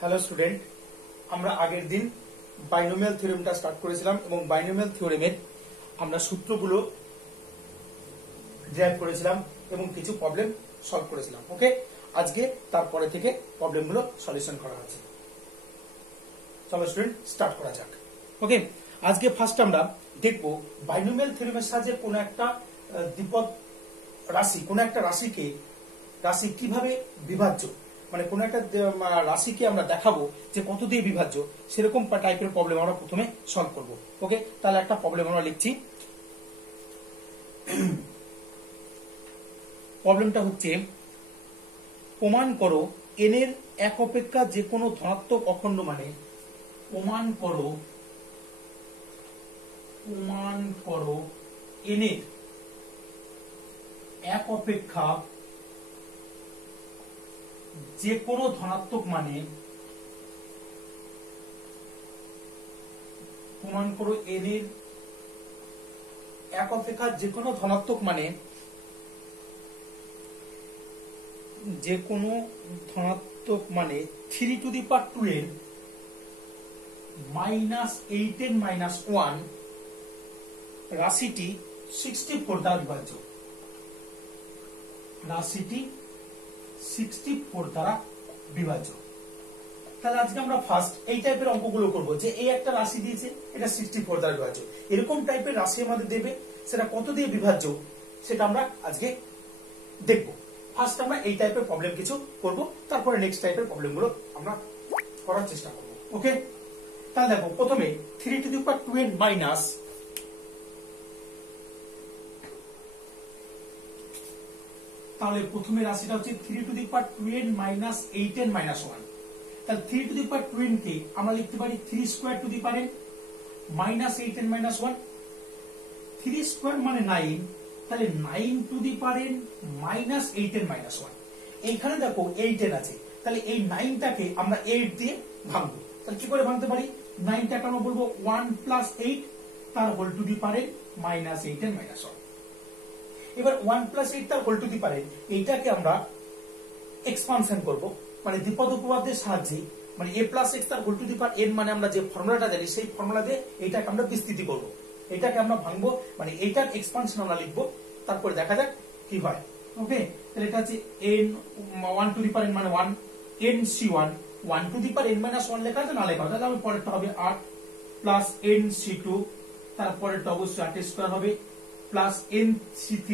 Hello student, আমরা আগের দিন বাইনোমিয়াল থিওরেমটা স্টার্ট করেছিলাম এবং বাইনোমিয়াল থিওরেমের আমরা সূত্রগুলো ড্রাইভ করেছিলাম এবং কিছু প্রবলেম সলভ করেছিলাম। ওকে, আজকে তারপরে থেকে প্রবলেমগুলো সলিউশন করা হচ্ছে। চলো স্টুডেন্ট স্টার্ট করা যাক। ওকে, আজকে ফার্স্ট আমরা দেখব বাইনোমিয়াল থিওরেমের সাহায্যে কোনো একটা দ্বিপদ রাশি, কোনো একটা রাশি কিভাবে বিভাজ্য, মানে কোন একটা রাশিকে আমরা দেখাবো যে কত দিয়ে বিভাজ্য, সেরকম টাইপের প্রবলেম আমরা প্রথমে সলভ করব। ওকে, তাহলে একটা প্রবলেম আমরা লিখছি। প্রবলেমটা হচ্ছে, প্রমাণ করো n এর এক অপেক্ষা যে কোনো ধনাত্মক অখণ্ড মানে, প্রমাণ করো n এর এক অপেক্ষা যে কোনো ধনাত্মক মানে, প্রমাণ করো n এর এক অপেক্ষা যে কোনো ধনাত্মক মানে, যে কোনো ধনাত্মক মানে 3 to the power 2n minus 8n minus 1 রাশিটি 64 দ্বারা বিভাজ্য। রাশিটি 64 দ্বারা বিভাজ্য। তাহলে আজকে আমরা ফার্স্ট এই টাইপের অঙ্কগুলো করবো, যে এই একটা রাশি দিয়েছে, এটা 64 দ্বারা বিভাজ্য। এরকম টাইপের রাশি আমাদের দেবে, সেটা কত দিয়ে বিভাজ্য সেটা আমরা আজকে দেখব। ফার্স্ট আমরা এই টাইপের প্রবলেম কিছু করব, তারপরে নেক্সট টাইপের প্রবলেমগুলো আমরা করার চেষ্টা করব। ওকে, তাহলে দেখো প্রথমে 3 to the power 2n minus, তাহলে প্রথমে রাশিটা হচ্ছে 3 to the power 2n minus 8n minus 1। তাহলে 3 টু দি পাওয়ার 2n কে আমরা লিখতে পারি 3 square to the power n minus 8n minus 1। 3 square মানে 9, তাহলে 9 two the power n minus 8n minus 1। এইখানে দেখো 8n আছে, তাহলে এই 9টাকে আমরা 8 দিয়ে ভাঙবো। তাহলে কি করে ভাঙতে পারি? 9টাকে আমরা বলবো 1 প্লাস 8 তার whole to the power n minus 8n minus 1। এবার 1 প্লাস 8 তার whole to the power n, এইটাকে আমরা এক্সপানশন করব, মানে দ্বিপদ উপপাদ্যের সাহায্যে, মানে a প্লাস x তার whole to the power n, মানে আমরা যে ফর্মুলাটা জানি সেই ফর্মুলা দিয়ে এইটাকে আমরা বিস্তৃতি করব, এটাকে আমরা ভাঙবো, মানে এইটার এক্সপানশন আমরা লিখবো, তারপরে দেখা যাক কি হয়। ওকে, তাহলে এটা হচ্ছে n 1 to the power n মানে 1 nc1, 1 to the power n minus 1 লেখা আছে না লেখা, তাহলে আমি পরেরটা হবে 8 প্লাস nc2, তারপরেরটা অবশ্যই 8 স্কয়ার হবে, প্লাস nc3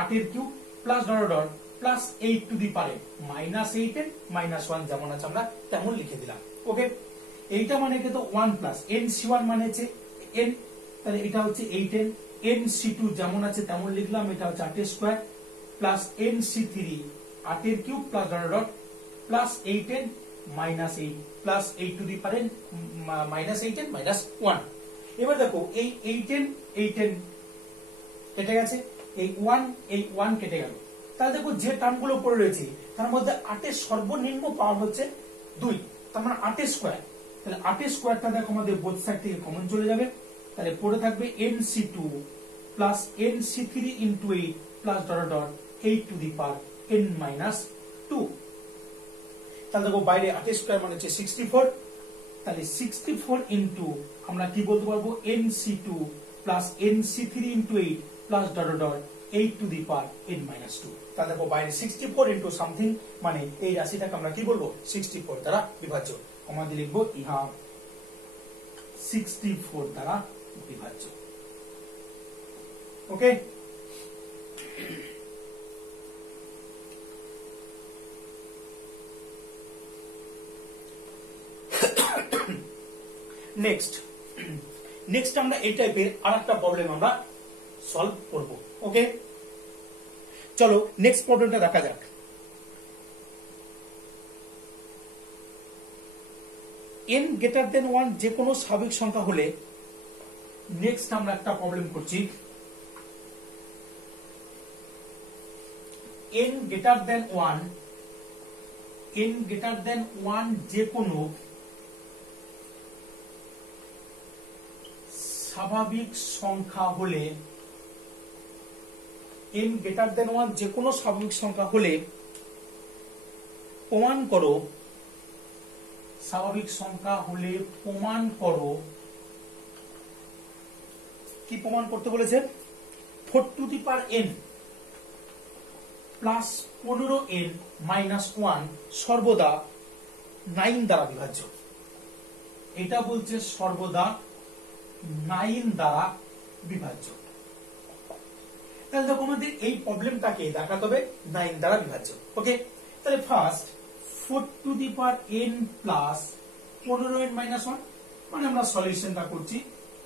8 এর cube plus dot dot plus 8 two the power minus 8n minus 1, যেমন আছে আমরা তেমন লিখে দিলাম। ওকে, এইটা মানে কিন্তু 1 প্লাস nc1 মানে হচ্ছে n, তাহলে এটা হচ্ছে 8n, nc2 যেমন আছে তেমন লিখলাম, এটা হচ্ছে 8 স্কয়ার প্লাস nc3 8 এর cube plus dot dot plus 8n minus 8 plus 8 two the power minus 8n minus 1। এবার দেখো এই 8n কেটে গেছে, এই 1 কেটে গেল, তাহলে দেখো যে টার্মগুলো পড়ে রয়েছে তার মধ্যে 8 এর সর্বনিম্ন পাওয়ার হচ্ছে 2, তার মানে 8 স্কয়ার। তাহলে 8 স্কয়ারটা দেখো আমাদের বোথ সাইড থেকে কমন চলে যাবে, তাহলে পড়ে থাকবে nc2 plus nc3 into 8 plus dot dot 8 two the power n minus 2। তাহলে দেখো বাইরে 8 স্কয়ার মানে হচ্ছে 64, তাহলে 64 ইনটু আমরা কি বলতে পারবো nc2 plus nc3 into 8 plus dot dot 8 two the power n minus 2। তাহলে দেখো বাইরে 64 ইনটু সামথিং, মানে এই রাশিটাকে আমরা কি বলবো 64 দ্বারা বিভাজ্য। আমাদের লিখবো ইহা 64 দ্বারা বিভাজ্য। ওকে, নেক্সট আমরা এই টাইপের আরেকটা প্রবলেম আমরা সলভ করব। ওকে, চলো নেক্সট প্রবলেমটা দেখা যাক। n গ্রেটার দেন 1 যে কোনো স্বাভাবিক সংখ্যা হলে, নেক্সট আমরা একটা প্রবলেম করছি, n গ্রেটার দেন 1 যে কোনো স্বাভাবিক সংখ্যা হলে, n গ্রেটার দেন 1 যে কোনো স্বাভাবিক সংখ্যা হলে প্রমাণ করো স্বাভাবিক সংখ্যা হলে প্রমাণ করো, কি প্রমাণ করতে বলেছে? 4 to the power n plus 15n minus 1 সর্বদা 9 দ্বারা বিভাজ্য। এটা বলছে সর্বদা 9 দ্বারা বিভাজ্য। তাহলে দেখো আমাদের এই প্রবলেমটাকে দেখাতে হবে 9 দ্বারা বিভাজ্য। ওকে, তাহলে first 4 to the power n plus 15n minus 1, মানে আমরা সলিউশনটা করছি।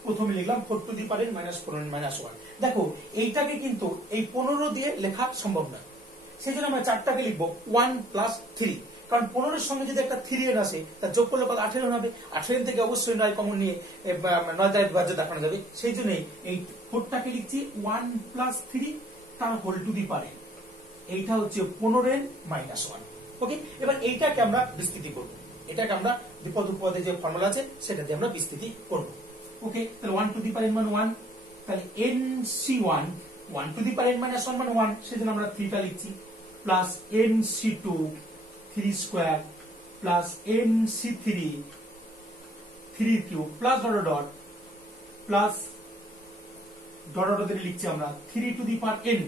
প্রথমে লিখলাম 4 to the power n minus 15n minus 1। দেখো এইটাকে কিন্তু এই 15 দিয়ে লেখা সম্ভব না, সেই জন্য আমরা 4টাকে লিখবো 1 প্লাস 3, কারণ 15 এর সঙ্গে যদি একটা 3n আসে তার যোগ করলে কত 18 হবে। 18 থেকে অবশ্যই 9 কমন নিয়ে 9 দ্বারা বিভাজ্য দেখানো যাবে। সেই জন্য এই 4টাকে লিখছি 1 প্লাস 3 তার whole to the power n। এইটা হচ্ছে 15n মাইনাস 1। ওকে, এবার এইটাকে আমরা বিস্তৃতি করব। এটাকে আমরা বিপদ উপপদে যে ফর্মুলা আছে সেটা দিয়ে আমরা বিস্তৃতি করব। ওকে, তাহলে 1 টু দি পাওয়ার n মানে 1, তাহলে nc1 1 to the power n minus 1 মানে 1, সেজন্য আমরা 3টা লিখছি, plus nc2 3 square plus nc3 3 cube plus dot dot plus dot dot দিয়ে লিখছি আমরা 3 to the power n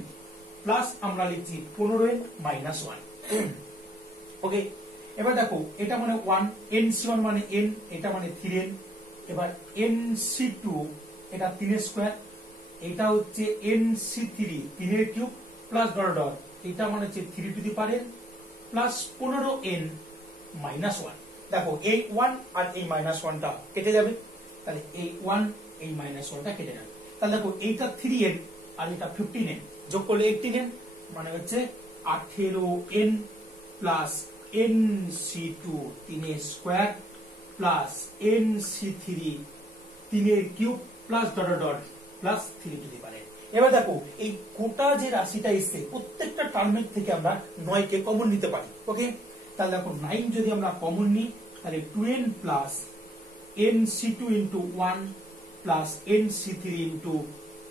plus আমরা লিখছি 15n মাইনাস 1। ওকে, এবার দেখো এটা মানে 1, nc1 মানে n, এটা মানে 3n। এবার nc2 এটা 3 স্কয়ার, এটা হচ্ছে nc3 3 এর কিউব প্লাস ডট ডট, এটা মানে হচ্ছে 3 to the power n plus 15n minus 1। দেখো এই 1 আর এই মাইনাস 1টা কেটে যাবে, তাহলে এই 1 এই মাইনাস 1টা কেটে যাবে। তাহলে দেখো এইটা 3n আর এটা 15n, যোগ করলে 18n, মানে হচ্ছে 18n প্লাস nc2 3 এর স্কয়ার প্লাস nc3 3 এর cube plus dot dot plus 3 to the power n। এবার দেখো এই গোটা যে রাশিটা এসছে প্রত্যেকটা টার্মের থেকে আমরা 9 কে কমন নিতে পারি। ওকে, তাহলে দেখো 9 যদি আমরা কমন নিই তাহলে 2n plus nc2 into 1 plus nc3 into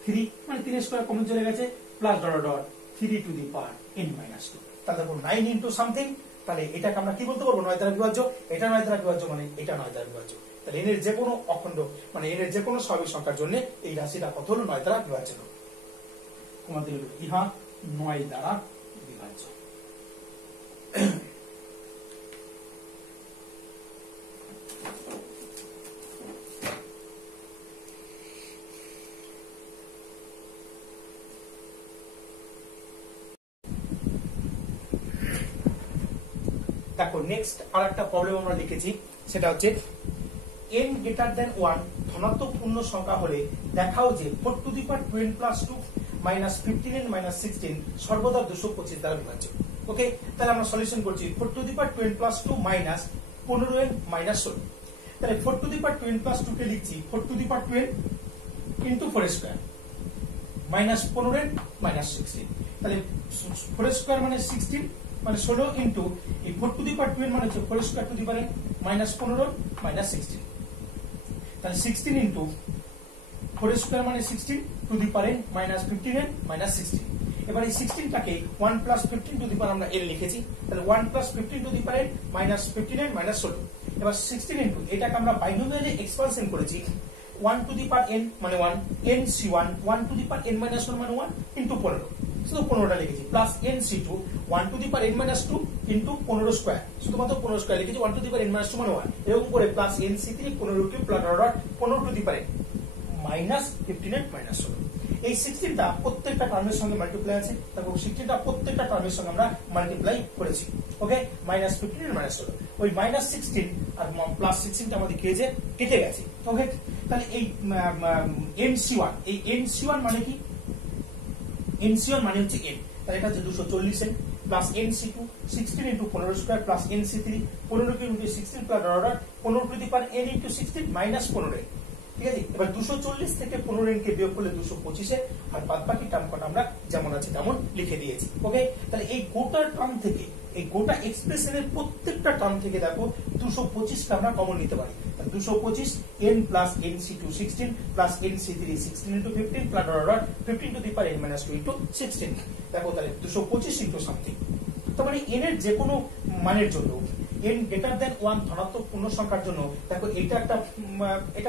3, মানে 3 স্কয়ার কমন চলে গেছে, plus dot dot 3 to the power n minus 2। তাহলে দেখো 9 ইনটু সামথিং, তাহলে এটাকে আমরা কি বলতে পারবো? 9 দ্বারা বিভাজ্য। এটা 9 দ্বারা বিভাজ্য মানে এটা 9 দ্বারা বিভাজ্য। তাহলে n এর যে কোনো অখণ্ড মানে n এর যে কোনো স্বাভাবিক সংখ্যার জন্য এই রাশিটা কত হলো? 9 দ্বারা বিভাজ্য। তোমাদের ইহা 9 দ্বারা বিভাজ্য। দেখো নেক্সট আর একটা প্রবলেম আমরা লিখেছি, সেটা হচ্ছে n গ্রেটার দেন 1 ধনাত্মক পূর্ণ সংখ্যা হলে দেখাও যে 4 to the power 2n plus 2 minus 15n minus 16 সর্বদা 225 দ্বারা বিভাজ্য। ওকে, তাহলে আমরা সলিউশন করছি 4 to the power 2n plus 2 minus 15n minus 16। তাহলে 4 to the power 2n plus 2 কে লিখছি 4 to the power 2n into 4 square minus 15n minus 16। তাহলে 4 square মানে 16 মানে 16 ইনটু এই 4 টু দি পাওয়ার 2n মানে হচ্ছে 4 square to the power minus 15 minus 16। তাহলে 16 into 4 square মানে 16 two the power minus 15n minus 16। এবার এই 16টাকে 1 প্লাস 15 টু দি পাওয়ার আমরা n লিখেছি, তাহলে 1 plus 15 two the power minus 15n minus 16। এবার 16 ইনটু এটাকে আমরা বাইনোমিয়ালে এক্সপানশন করেছি 1 টু দি পাওয়ার n মানে 1, nc1 1 to the power n minus 1 মানে 1 ইনটু 15, শুধু 15টা লিখেছি, plus nc2 1 to the power n minus 2 into 15 square, শুধুমাত্র 15 স্কয়ার লিখেছি, 1 to the power n minus 2 মানে 1, এরকম করে plus nc3 15 cube plus dot 15 two the power minus 15n minus 16। এই 16টা প্রত্যেকটা টার্মের সঙ্গে মাল্টিপ্লাই আছে, তারপর 16টা প্রত্যেকটা টার্মের সঙ্গে আমরা মাল্টিপ্লাই করেছি। ওকে, মাইনাস 15n মাইনাস 16, ওই মাইনাস 16 আর প্লাস 16টা আমাদের কি হয়েছে? কেটে গেছে। ওকে, তাহলে এই nc1 এই nc1 মানে কি? nc1 মানে হচ্ছে n, তাহলে এটা হচ্ছে 240n plus nc2 16 into 15 square plus nc3 15 cube into 16 plus dot dot 15 two the power n into 16 minus 15n। ঠিক আছে, এবার 240 থেকে 15n কে বিয়োগ করলে 225 আর বাদবাকি টার্ম কটা আমরা যেমন আছে তেমন লিখে দিয়েছি। ওকে, তাহলে এই গোটা টার্ম থেকে এই গোটা এক্সপ্রেশনের প্রত্যেকটা টার্ম থেকে দেখো 225 কে আমরা কমন নিতে পারি। 225 n plus nc2 16 plus nc3 16 into 15 plus dot dot 15 two the power n minus 2 into 16। দেখো তাহলে 225 ইনটু সামথিং, তার মানে n এর যে কোনো মানের জন্য n গ্রেটার দেন 1 ধনাত্মক পূর্ণ সংখ্যার জন্য দেখো এটা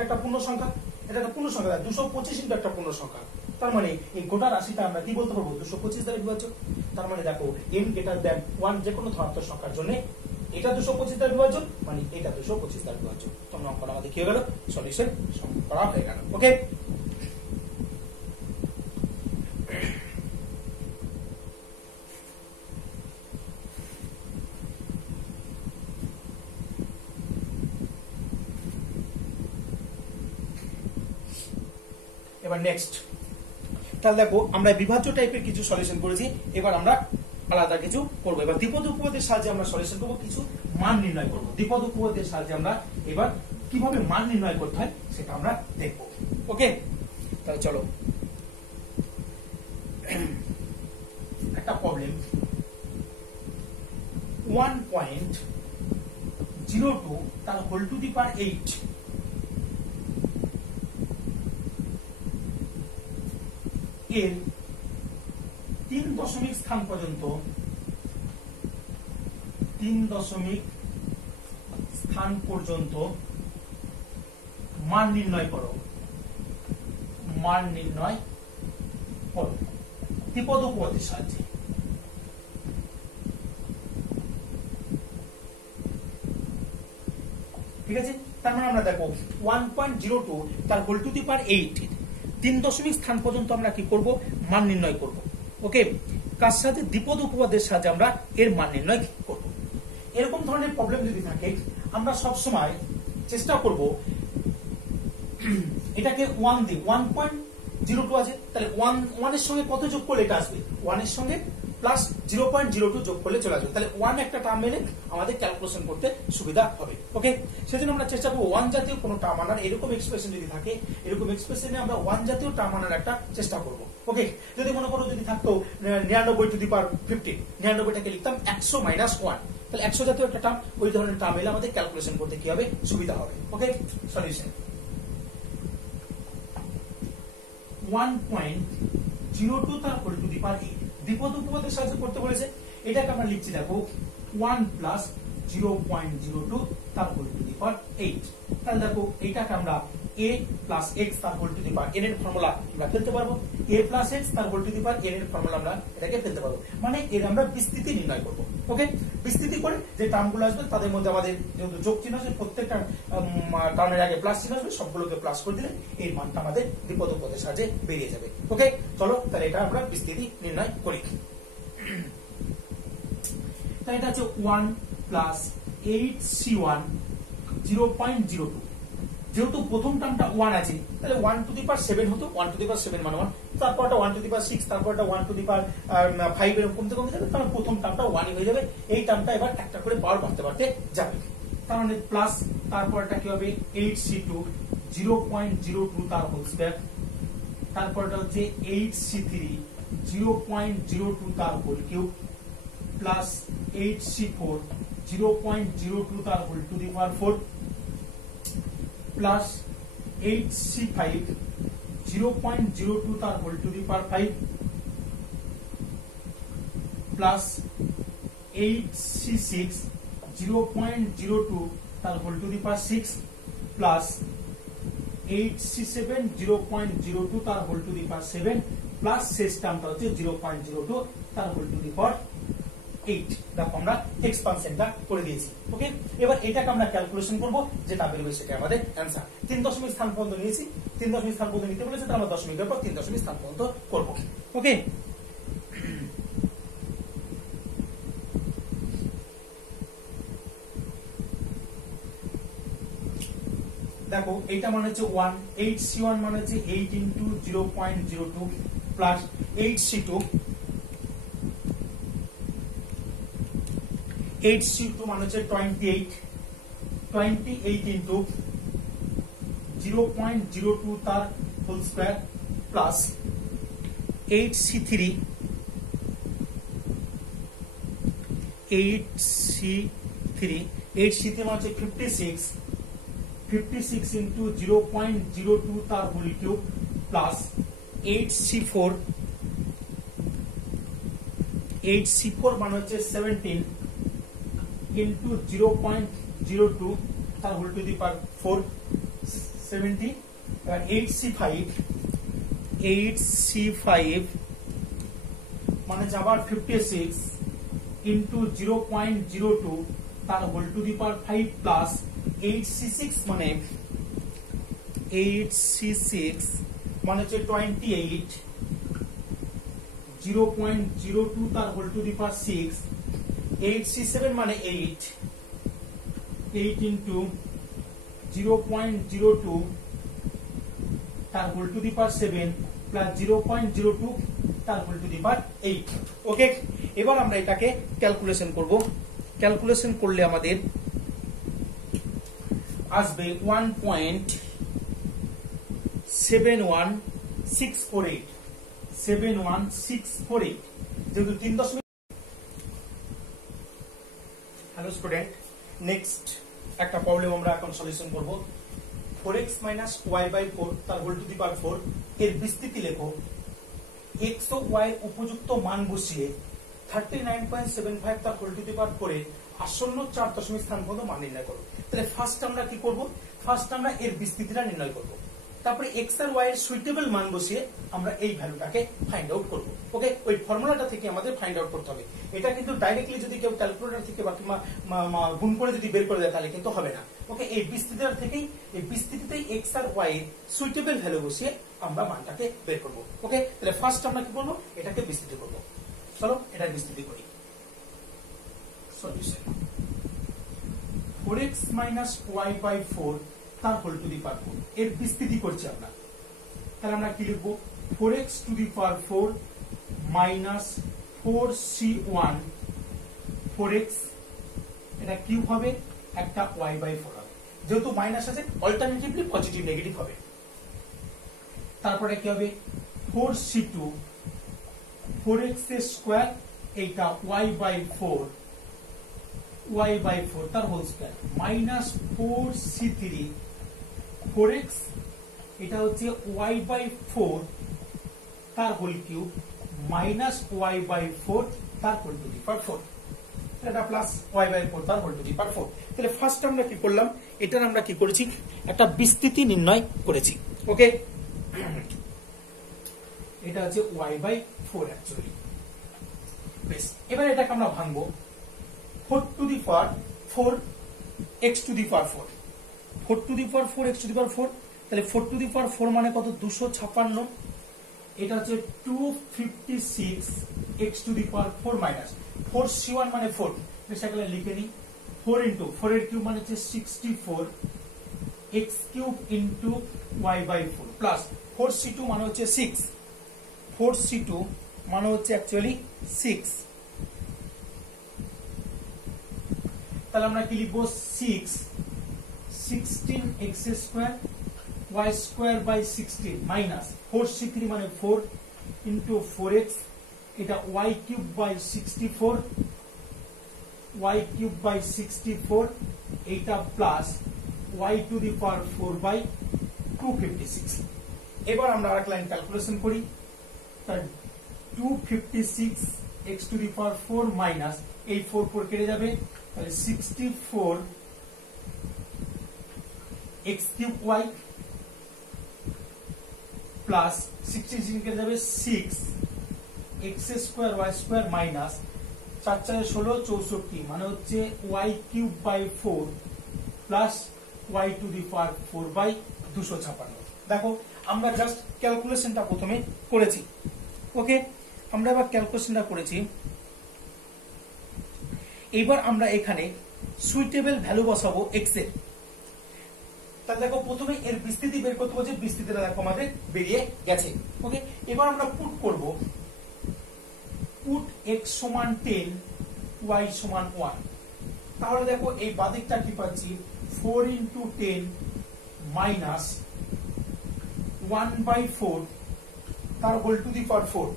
একটা পূর্ণ সংখ্যা, এটা একটা পূর্ণ সংখ্যা 225 কিন্তু একটা পূর্ণ সংখ্যা, তার মানে এই গোটা রাশিটা আমরা কি বলতে পারবো 225 দ্বারা বিভাজ্য। তার মানে দেখো n গ্রেটার দেন 1 যে কোনো ধনাত্মক সংখ্যার জন্য এটা 225 দ্বারা বিভাজ্য, মানে এটা 225 দ্বারা বিভাজ্য। তোমরা অঙ্কটা আমাদের কি হয়ে গেল, সলিউশন করা হয়ে গেল। ওকে, এবার নেক্সট, তাহলে দেখো আমরা বিভাজ্য টাইপের কিছু সলিউশন করেছি, এবার আমরা আলাদা কিছু করবো। এবার দ্বিপদ উপপাদ্যের সাহায্যে আমরা সলিউশন করবো, কিছু মান নির্ণয় করবো। দ্বিপদ উপপাদ্যের সাহায্যে আমরা এবার কিভাবে মান নির্ণয় করতে হয় সেটা আমরা দেখবো। ওকে, তাহলে চলো একটা প্রবলেম 1.02 তার হোল টু দি পাওয়ার 8 এর 3 দশমিক স্থান পর্যন্ত মান নির্ণয় করো, দ্বিপদ উপপাদ্যের সাহায্যে। ঠিক আছে, তার মানে আমরা দেখো 1.02 তার হোল টু দি পাওয়ার 8 3 দশমিক স্থান পর্যন্ত আমরা কি করব, মান নির্ণয় করব। ওকে, কার সাথে, দ্বিপদ উপপাদ্যের সাহায্যে আমরা এর মান নির্ণয় করব। এরকম ধরনের প্রবলেম যদি থাকে আমরা সব সময় চেষ্টা করব এটাকে 1 দিয়ে 1.02 আছে, তাহলে 1 এর সঙ্গে কত যোগ করলে এটা আসবে, 1 এর সঙ্গে প্লাস 0.02 যোগ করলে চলে আসবে, তাহলে 1 একটা টার্ম এলে আমাদের ক্যালকুলেশন করতে সুবিধা হবে। ওকে, সেজন্য আমরা চেষ্টা করব 1 জাতীয় কোনো টার্ম আনার, এরকম এক্সপ্রেশন যদি থাকে এরকম এক্সপ্রেশনে আমরা 1 জাতীয় টার্ম আনার একটা চেষ্টা করব। ওকে, যদি মনে করো যদি থাকতো 99 টু দি পাওয়ার 50, 99টাকে লিখতাম 100 মাইনাস 1, তাহলে 100 জাতীয় একটা টার্ম, ওই ধরনের টার্ম এলে আমাদের ক্যালকুলেশন করতে কি হবে, সুবিধা হবে। ওকে, সলিউশন 1.02 তার হোল টু দি পাওয়ার 8 দ্বিপদ উপপাদ্যের সাহায্যে করতে বলেছে। এটাকে আমরা লিখছি দেখো 1 প্লাস 0.02 তার হোল টু দি পাওয়ার 8। তাহলে দেখো এটাকে আমরা a প্লাস x তার whole to the power n এর ফর্মুলা আমরা ফেলতে পারবো, a প্লাস x তার whole to the power n এর ফর্মুলা আমরা এটাকে ফেলতে পারবো, মানে এর আমরা বিস্তৃতি নির্ণয় করব। ওকে, বিস্তৃতি করে যে টার্মগুলো আসবে তাদের মধ্যে আমাদের যেহেতু যোগ চিহ্ন আছে, প্রত্যেকটা টার্মের আগে প্লাস চিহ্ন আসবে, সবগুলোকে প্লাস করে দিলে এই মানটা আমাদের দ্বিপদ উপপাদ্যের সাহায্যে বেরিয়ে যাবে। ওকে, চলো তাহলে এটা আমরা বিস্তৃতি নির্ণয় করি। তাহলে এটা হচ্ছে 1 প্লাস 8c1 0.02, যেহেতু প্রথম টার্মটা 1 আছে তাহলে 1 টু দি পাওয়ার 7 হতো, 1 টু দি পাওয়ার 7 মানে 1, তারপরটা 1 টু দি পাওয়ার 6, তারপরটা 1 টু দি পাওয়ার 5 এরকম কমতে কমতে যাবে, তাহলে প্রথম টার্মটা 1ই হয়ে যাবে। এই টার্মটা এবার একটা করে পাওয়ার বাড়তে যাবে, তার মানে প্লাস তারপরটা কি হবে 8c2 0.02 তার হোল স্কয়ার, তারপরটা হচ্ছে 8c3 0.02 তার হোল কিউব, প্লাস 8c4 0.02 তার whole to the power 4, plus 8c5 0.02 তার whole to the power 5, plus 8c6 0.02 তার whole to the power 6, plus 8c7 0.02 তার whole to the power 7, plus শেষ টার্মটা হচ্ছে 0.02 তার হোল টু দি পাওয়ার 8। দেখো আমরা এক্সপানশনটা করে দিয়েছি। ওকে, এবার এটাকে আমরা ক্যালকুলেশন করব, যেটা বেরোবে সেটা আমাদের অ্যান্সার। 3 দশমিক স্থান পর্যন্ত নিয়েছি, 3 দশমিক স্থান পর্যন্ত নিতে বলেছে, তাহলে আমরা দশমিকের পর 3 দশমিক স্থান পর্যন্ত করব। ওকে, দেখো এইটা মানে হচ্ছে 1, 8c1 মানে হচ্ছে 8 ইন্টু 0.02 প্লাস 8c2 মানে হচ্ছে 28 ইন্টু 0.02 তার হোল স্কয়ার, প্লাস 8c3 মানে হচ্ছে 56 ইন্টু 0.02 তার হোল কিউব, প্লাস 8c4 মানে হচ্ছে 17 into 0.02 তার হোল টু দি পাওয়ার 4 70 এবার 8c5 মানে যাবার 56 into 0.02 তার whole to the power 5 plus 8c6 মানে হচ্ছে 28 0.02 তার whole to the power 6 8c7 মানে 8 into 0.02 তার whole to the power 7 plus 0.02 তার হোল টু দি পাওয়ার 8 ওকে। এবার আমরা এটাকে ক্যালকুলেশন করব। ক্যালকুলেশন করলে আমাদের আসবে 1.71648 যেহেতু 3 হ্যালো স্টুডেন্ট, নেক্সট একটা প্রবলেম আমরা এখন সলিউশন করব। 4x y/4 তার হোল টু দি পাওয়ার 4 এর বিস্তৃতি লেখো। x ও y এর উপযুক্ত মান বসিয়ে 39.75 তার হোল টু দি পাওয়ার 4 এর আসন্ন 4 দশমিক স্থান পর্যন্ত মান নির্ণয় করব। তাহলে ফার্স্ট আমরা কি করব? ফার্স্ট আমরা এর বিস্তৃতিটা নির্ণয় করব, তারপরে x আর y এর সুইটেবল মান বসিয়ে আমরা এই ভ্যালুটাকে ফাইন্ড আউট করব। ওকে, ওই ফর্মুলাটা থেকে আমাদের ফাইন্ড আউট করতে হবে। এটা কিন্তু ডাইরেক্টলি যদি কেউ ক্যালকুলেটর থেকে বা গুণ করে যদি বের করে দেয় তাহলে কিন্তু হবে না। ওকে, এই বিস্তৃতিটা থেকেই এই বিস্তৃতিতেই x আর y এর সুইটেবল ভ্যালু বসিয়ে আমরা মানটাকে বের করব। ওকে, তাহলে ফার্স্ট আমরা কি করব? এটাকে বিস্তৃতি করব। চলো এটা বিস্তৃতি করি। সলিউশন 4x y/4 তার হোল টু দি পাওয়ার 4 এর বিস্তৃতি করছি আমরা। তাহলে আমরা কি লিখব? 4x two the power 4 minus 4c1 4x এটা কিউব হবে, একটা y/4 হবে। যেহেতু মাইনাস আছে অল্টারনেটিভলি পজিটিভ নেগেটিভ হবে। তারপরে কি হবে? 4c2 4x এর স্কয়ার এইটা y/4 তার whole square minus 4c3 4x এটা হচ্ছে y/4 তার হোল কিউব মাইনাস y/4 তার হোল টু দি পাওয়ার 4 এটা প্লাস y/4 তার হোল টু দি পাওয়ার 4। তাহলে ফার্স্ট আমরা কি করলাম? এটার আমরা কি করেছি? একটা বিস্তৃতি নির্ণয় করেছি। ওকে, এটা হচ্ছে y/4 অ্যাকচুয়ালি। বেশ, এবার এটাকে আমরা ভাঙবো। 4 to the power 4 x to the power 4 4 to the power 4 x to the power 4 তাহলে 4 টু দি পাওয়ার 4 মানে কত? 256। এটা হচ্ছে 256 x to the power 4 minus 4c1 মানে 4 সেটাকে লিখে নিই। 4 ইনটু 4 এর কিউব মানে হচ্ছে 64 x cube into y/4 plus 4c2 মানে হচ্ছে 6 4c2 মানে হচ্ছে অ্যাকচুয়ালি 6। তাহলে আমরা কি লিখবো? 16x square y square by 16 minus 4c3 মানে 4 ইনটু 4x এটা y cube by 64 y cube by 64 এটা plus y to the power 4 by 256। এবার আমরা আরেক লাইন ক্যালকুলেশন করি। তার 256 x to the power 4 minus এই 4 4 কেটে যাবে, তাহলে 64 x কিউব y প্লাস 16 কেটে যাবে 6 x square y square minus 4 4 16 64 মানে হচ্ছে y cube by 4 plus y to the power 4 by 256। দেখো আমরা জাস্ট ক্যালকুলেশনটা প্রথমে করেছি। ওকে, আমরা এবার ক্যালকুলেশনটা করেছি। এবার আমরা এখানে সুইটেবল ভ্যালু বসাবো x এর। তাহলে দেখো প্রথমে এর বিস্তৃতি বের করতে হবে। বিস্তৃতিটা দেখো আমাদের বেরিয়ে গেছে। ওকে, এবার আমরা পুট করব। পুট x সমান 10 y সমান 1। তাহলে দেখো এই বাদিকটা কি পাচ্ছি? 4 ইনটু 10 মাইনাস 1/4 তার হোল টু দি পাওয়ার 4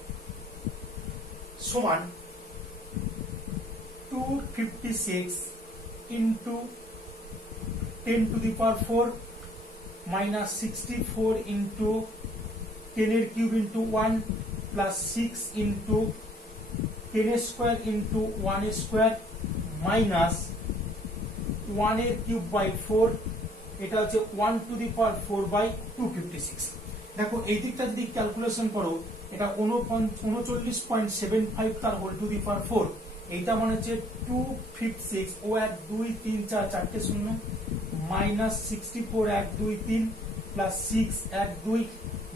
সমান 256 into 10 to the power 4 minus 64 into 10 এর cube into 1 plus 6 into 10 square into 1 square minus 1 এর কিউব বাই 4, এটা হচ্ছে 1 টু দি পাওয়ার 4 বাই 256। দেখো এই দিকটা যদি ক্যালকুলেশন করো, এটা 39.75 তার হোল টু দি পাওয়ার 4, এইটা মানে হচ্ছে 256 ও 1 2 3 4 চারটে শূন্য মাইনাস 64 1 2 3 প্লাস 6 1 2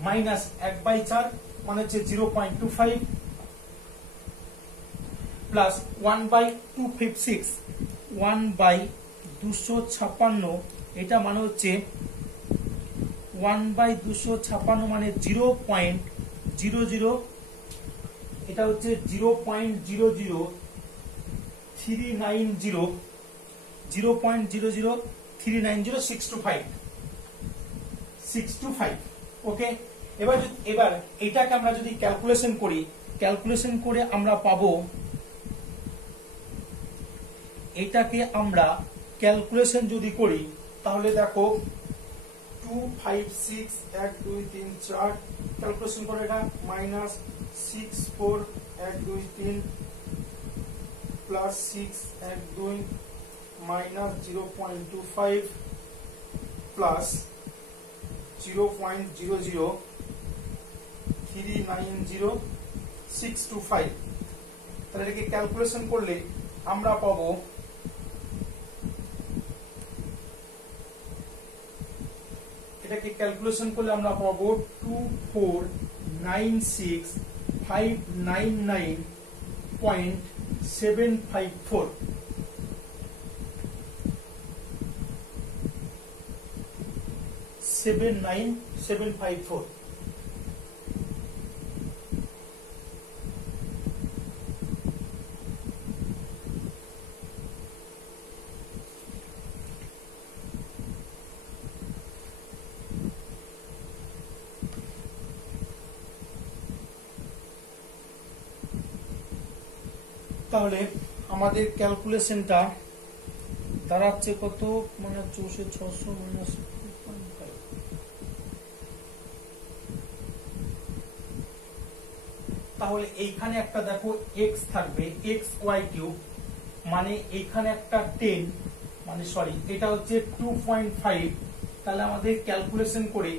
মাইনাস 1/4 মানে হচ্ছে 0.25 প্লাস 1/256 1/256, এটা মানে হচ্ছে 1/256 মানে 0.00, এটা হচ্ছে 0.00390 0.00390 ওকে। এবার এটাকে আমরা যদি ক্যালকুলেশন করি, ক্যালকুলেশন করে আমরা পাবো, এটাকে আমরা ক্যালকুলেশন যদি করি তাহলে দেখো 256 1 2 3 4 ক্যালকুলেশন করে এটা মাইনাস 64 1 2 3 প্লাস 6 1 2 মাইনাস 0.25 প্লাস 0.00390 তাহলে এটাকে ক্যালকুলেশন করলে আমরা পাবো, এটাকে ক্যালকুলেশন করলে আমরা পাবো 2496599.754। তাহলে আমাদের ক্যালকুলেশনটা দাঁড়াচ্ছে কত, মানে 600 মাইনাস, তাহলে এইখানে একটা দেখো x থাকবে xy কিউব, মানে এইখানে একটা 10 মানে সরি এটা হচ্ছে 2.5, তাহলে আমাদের ক্যালকুলেশন করে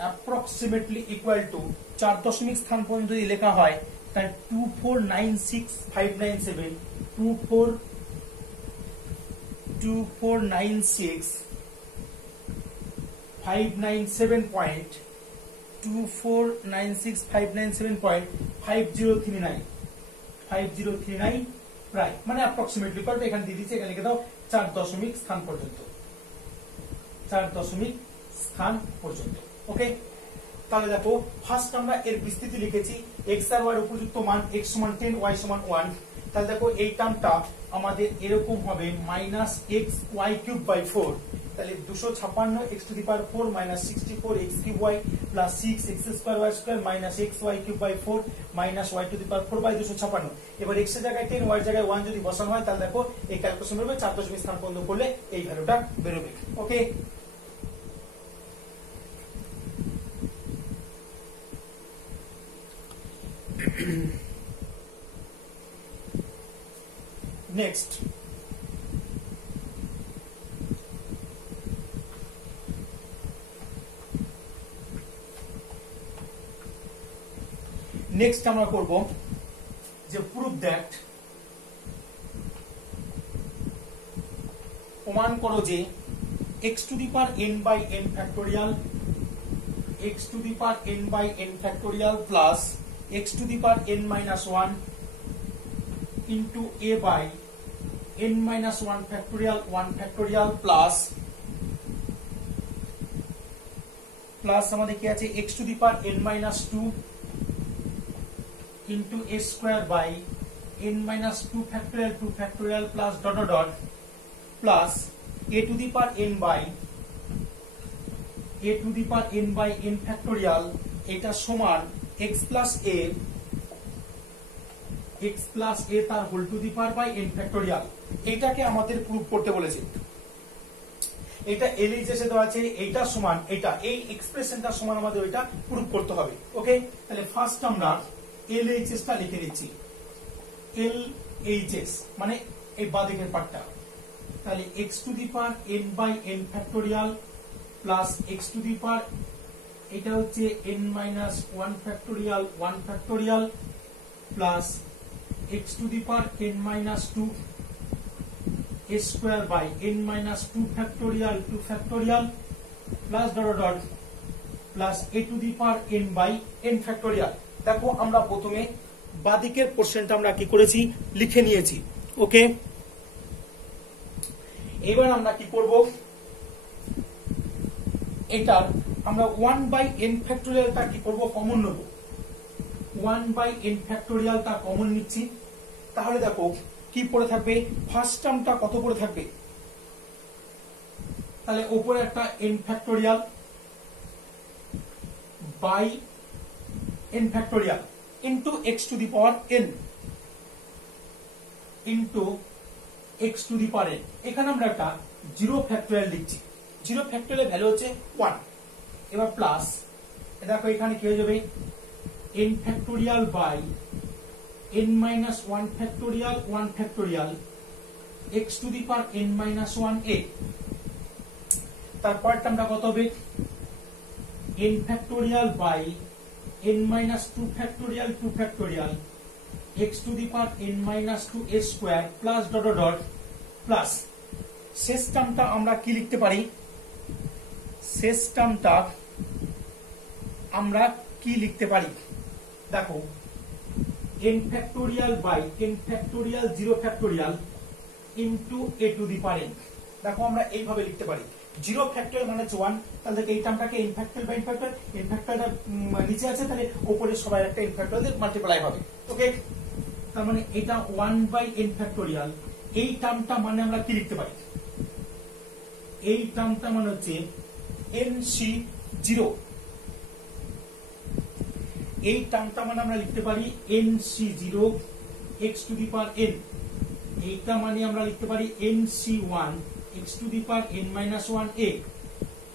অ্যাপ্রক্সিমেটলি ইকুয়াল টু 4 দশমিক স্থান পর্যন্ত যদি লেখা হয় তাহলে 2496597 2496597.5039 প্রায়, মানে অ্যাপ্রক্সিমেটলি করবে, এখানে দিয়ে দিচ্ছে, এখানে লিখে দাও 4 দশমিক স্থান পর্যন্ত, 4 দশমিক স্থান পর্যন্ত ওকে। তাহলে দেখো ফার্স্ট আমরা এর বিস্তৃতি লিখেছি, x আর y এর উপযুক্ত মান x সমান 10 y সমান 1, তাহলে দেখো এই টার্মটা আমাদের এরকম হবে minus x y cube by 4, তাহলে 256 x to the power 4 minus 64 x cube y plus 6 x square y square minus x y cube by 4 minus y to the power 4 by 256। এবার x এর জায়গায় 10 y এর জায়গায় 1 যদি বসানো হয় তাহলে দেখো এই ক্যালকুলেশন বেরোবে, 4 দশমিক স্থান পর্যন্ত করলে এই ভ্যালুটা বেরোবে ওকে। নেক্সট আমরা করব যে প্রুফ দ্যাট, প্রমাণ করো যে x to the power n by n factorial x to the power n by n factorial plus x to the power n minus 1 into a by n minus 1 factorial plus আমাদের কি আছে x to the power n minus 2 into a square by n minus 2 factorial plus dot dot dot plus a to the power n by n factorial, এটা সমান x plus a তার whole to the power by n factorial. এটাকে আমাদের proof করতে বলেছে, এটা LHS এ দেওয়া আছে, এইটা সমান এটা, এই এক্সপ্রেশনটা সমান আমাদের ওইটা প্রুফ করতে হবে ওকে। তাহলে ফার্স্ট আমরা এলএইচএস টা লিখে নিচ্ছি, এলএইচএস মানে এই বাঁদিকের পার্টটা, তাহলে x to the power n by n factorial plus x to the power এটা হচ্ছে n minus 1 factorial 1 factorial plus x to the power n minus 2 a square by n minus 2 factorial 2 factorial plus dot dot plus a to the power n by n factorial. দেখো আমরা প্রথমে বাদিকের পোরশনটা আমরা কি করেছি লিখে নিয়েছি। ওকে, এবার আমরা কি করব, এটার আমরা 1 বাই n ফ্যাক্টোরিয়ালটা কি করব কমন নেব। 1 বাই n ফ্যাক্টোরিয়ালটা কমন নিচ্ছি। তাহলে দেখো কি পড়ে থাকবে, ফার্স্ট টার্মটা কত পড়ে থাকবে, তাহলে উপরে একটা n factorial by n factorial into x to the power n into x to the power n। এখানে আমরা একটা 0 ফ্যাক্টোরিয়াল লিখছি। 0 ফ্যাক্টোরিয়াল ভ্যালু হচ্ছে 1। এবার প্লাস দেখো এখানে কি হয়ে যাবে, n factorial by n minus 1 factorial 1 factorial x to the power n minus 1 a। তারপর টার্মটা কত হবে, n factorial by n minus 2 factorial 2 factorial x to the power n minus 2 a square plus dot dot plus শেষ টার্মটা আমরা কি লিখতে পারি, শেষ টার্মটা আমরা কি লিখতে পারি, দেখো n factorial by n factorial 0 factorial into a to the power n। দেখো আমরা এইভাবে লিখতে পারি, 0 ফ্যাক্টোরিয়াল মানে 1, তাহলে এই টার্মটাকে n factorial by n factorial, n factorial নিচে আছে তাহলে উপরে সবাই একটা n ফ্যাক্টোরিয়াল দিয়ে মাল্টিপ্লাই হবে। ওকে, তার মানে এটা 1 বাই n ফ্যাক্টোরিয়াল। এই টার্মটা মানে আমরা কি লিখতে পারি, এই টার্মটা মানে হচ্ছে nc0। এই টার্মটা মানে আমরা লিখতে পারি nc0 x to the power n। এইটা মানে আমরা লিখতে পারি nc1 x to the power n minus 1a।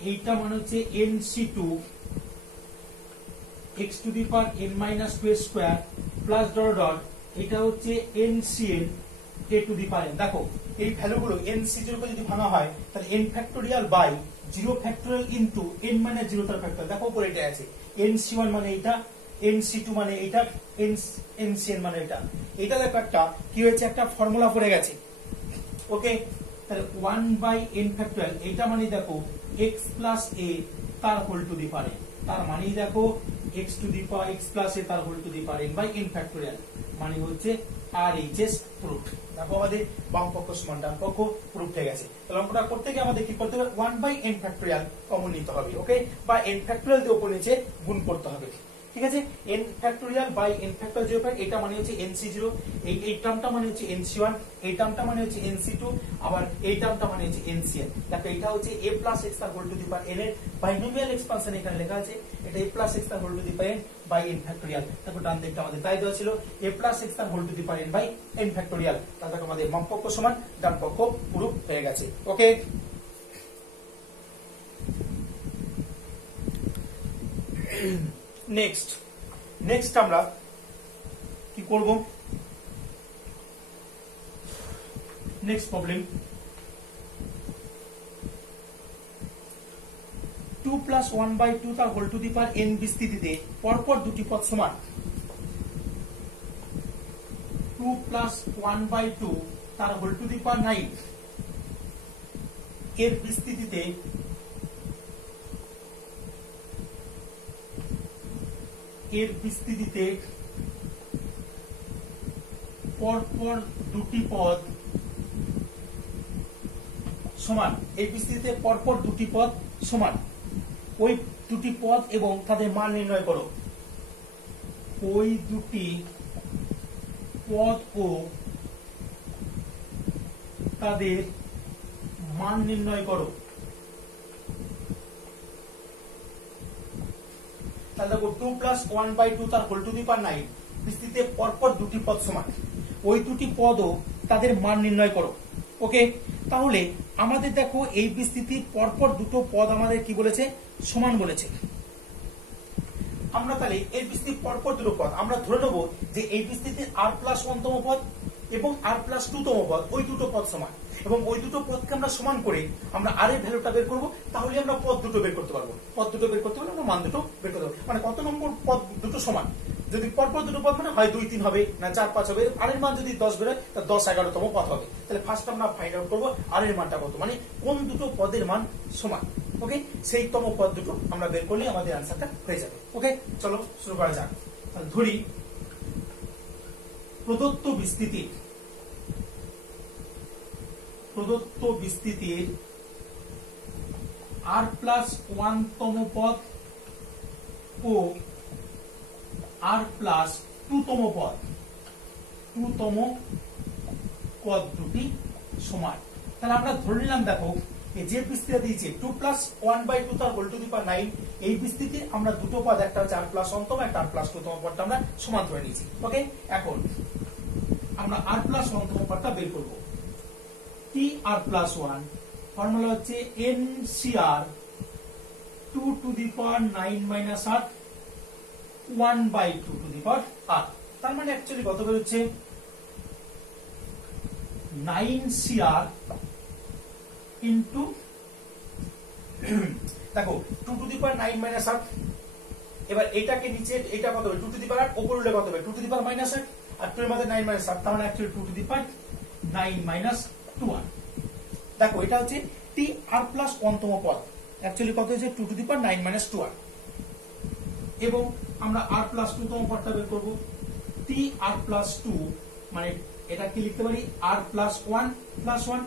এইটা মানে হচ্ছে nc2 x to the power n minus 2 square plus dot dot এটা হচ্ছে ncn a to the power n। দেখো এই ভ্যালুগুলো nc0 কে যদি ভাঙা হয় তাহলে n factorial by 0 factorial into n minus 0 তার ফ্যাক্টোরিয়াল। দেখো উপরে এটা আছে nc1 মানে এটা, nc2 মানে এটা, ncn মানে এটা। এটা দেখো একটা কি হয়েছে, একটা ফর্মুলা পড়ে গেছে। ওকে, তাহলে 1 বাই n ফ্যাক্টোরিয়াল এটা মানে দেখো x প্লাস a তার whole to the power n, তার মানে দেখো x to the power x plus a তার whole to the power n by n factorial মানে হচ্ছে RHS প্রুফ। দেখো আমাদের বাম পক্ষ সমান ডান পক্ষ প্রুফ হয়ে গেছে। তাহলে অঙ্কটা করতে গিয়ে আমাদের কি করতে হবে, 1 বাই n ফ্যাক্টোরিয়াল কমন নিতে হবে। ওকে, বা n ফ্যাক্টোরিয়াল দিয়ে উপর নিচে গুণ করতে হবে। ঠিক আছে, n factorial by n factorial 0 এটা মানে হচ্ছে nc0, এই টার্মটা মানে হচ্ছে nc1, এই টার্মটা মানে হচ্ছে nc2, আবার এই টার্মটা মানে হচ্ছে ncn। দেখো এটা হচ্ছে a প্লাস x তার whole to the power n এর বাইনোমিয়াল এক্সপানশন এখানে লেখা আছে, এটা a প্লাস x তার whole to the power n by n factorial. দেখো ডান দিকটা আমাদের তাই দেওয়া ছিল a প্লাস x তার whole to the power n by n factorial. তাহলে দেখো আমাদের বাম পক্ষ সমান ডান পক্ষ প্রুফ হয়ে গেছে। ওকে, নেক্সট আমরা কি করব, নেক্সট প্রবলেম 2 প্লাস 1 বাই 2 তার whole to the power n বিস্তৃতিতে পরপর দুটি পদ সমান। 2 প্লাস 1 বাই 2 তার হোল টু দি পাওয়ার 9 এর বিস্তৃতিতে পরপর দুটি পদ সমান। এই বিস্তৃতিতে পরপর দুটি পদ সমান। ওই দুটি পদ এবং তাদের মান নির্ণয় করো। ওই দুটি পদ ও তাদের মান নির্ণয় করো। তাহলে দেখো 2 প্লাস 1 বাই 2 তার হোল টু দি পাওয়ার 9 বিস্তৃতিতে পরপর দুটি পদ সমান। ওই দুটি পদ ও তাদের মান নির্ণয় করো। ওকে, তাহলে আমাদের দেখো এই বিস্তৃতির পরপর দুটো পদ আমাদের কি বলেছে, সমান বলেছে। আমরা তাহলে এই বিস্তৃতির পরপর দুটো পদ আমরা ধরে নেব যে এই বিস্তৃতির r প্লাস 1 তম পদ এবং আর প্লাস 2 তম পদ, ওই দুটো পদ সমান, এবং ওই দুটো পদকে আমরা সমান করে আমরা আর এর ভ্যালুটা বের করবো, তাহলে আমরা পদ দুটো বের করতে পারবো। পদ দুটো বের করতে পারলে আমরা মান দুটো বের করতে পারবো। মানে কত নম্বর পদ দুটো সমান, যদি পরপর দুটো পদ মানে হয় 2 3 হবে না 4 5 হবে, আর এর মান যদি 10 বেরোয় তা 10 11 তম পদ হবে। তাহলে ফার্স্ট আমরা ফাইন্ড আউট করবো আর এর মানটা কত, মানে কোন দুটো পদের মান সমান। ওকে, সেই তম পদ দুটো আমরা বের করলে আমাদের আনসারটা হয়ে যাবে। ওকে, চলো শুরু করা যাক। ধরি প্রদত্ত বিস্তৃতির আর প্লাস 1 তম পদ ও আর প্লাস 2 তম পদ দুটি সমান। তাহলে আমরা ধরে নিলাম, দেখো যে বিস্তৃতি দিয়েছে 2 প্লাস 1/2 তার হোল টু দি পাওয়ার 9, এই বিস্তৃতি আমরা দুটো পদ, একটা হচ্ছে আর প্লাস 1 তম, একটা আর প্লাস 2 তম পদটা আমরা সমান ধরে নিয়েছি। ওকে, এখন আমরা আর প্লাস 1 তম পদটা বের করব। টি আর প্লাস 1 ফর্মুলা হচ্ছে NCR 2 to the power 9 minus r 1/2 two the power r। তার মানে অ্যাকচুয়ালি কত বের হচ্ছে 9CR ইন্টু, দেখো 2 to the power 9 minus r, এবার এটাকে নিচে, এটা কত হবে 2 টু দি পাওয়ার 8, উপরে উঠলে কত হবে 2 টু দি পাওয়ার মাইনাস 8, আর 2 এর মধ্যে 9 মাইনাস 7, তার মানে actually 2 to the power 9 minus 2r। দেখো এটা হচ্ছে টি আর প্লাস 1 তম পদ, অ্যাকচুয়ালি কত হচ্ছে 2 to the power 9 minus 2r। এবং আমরা আর প্লাস 2 তম পদটা বের করব। টি আর প্লাস 2 মানে এটা কি লিখতে পারি আর প্লাস 1 প্লাস 1,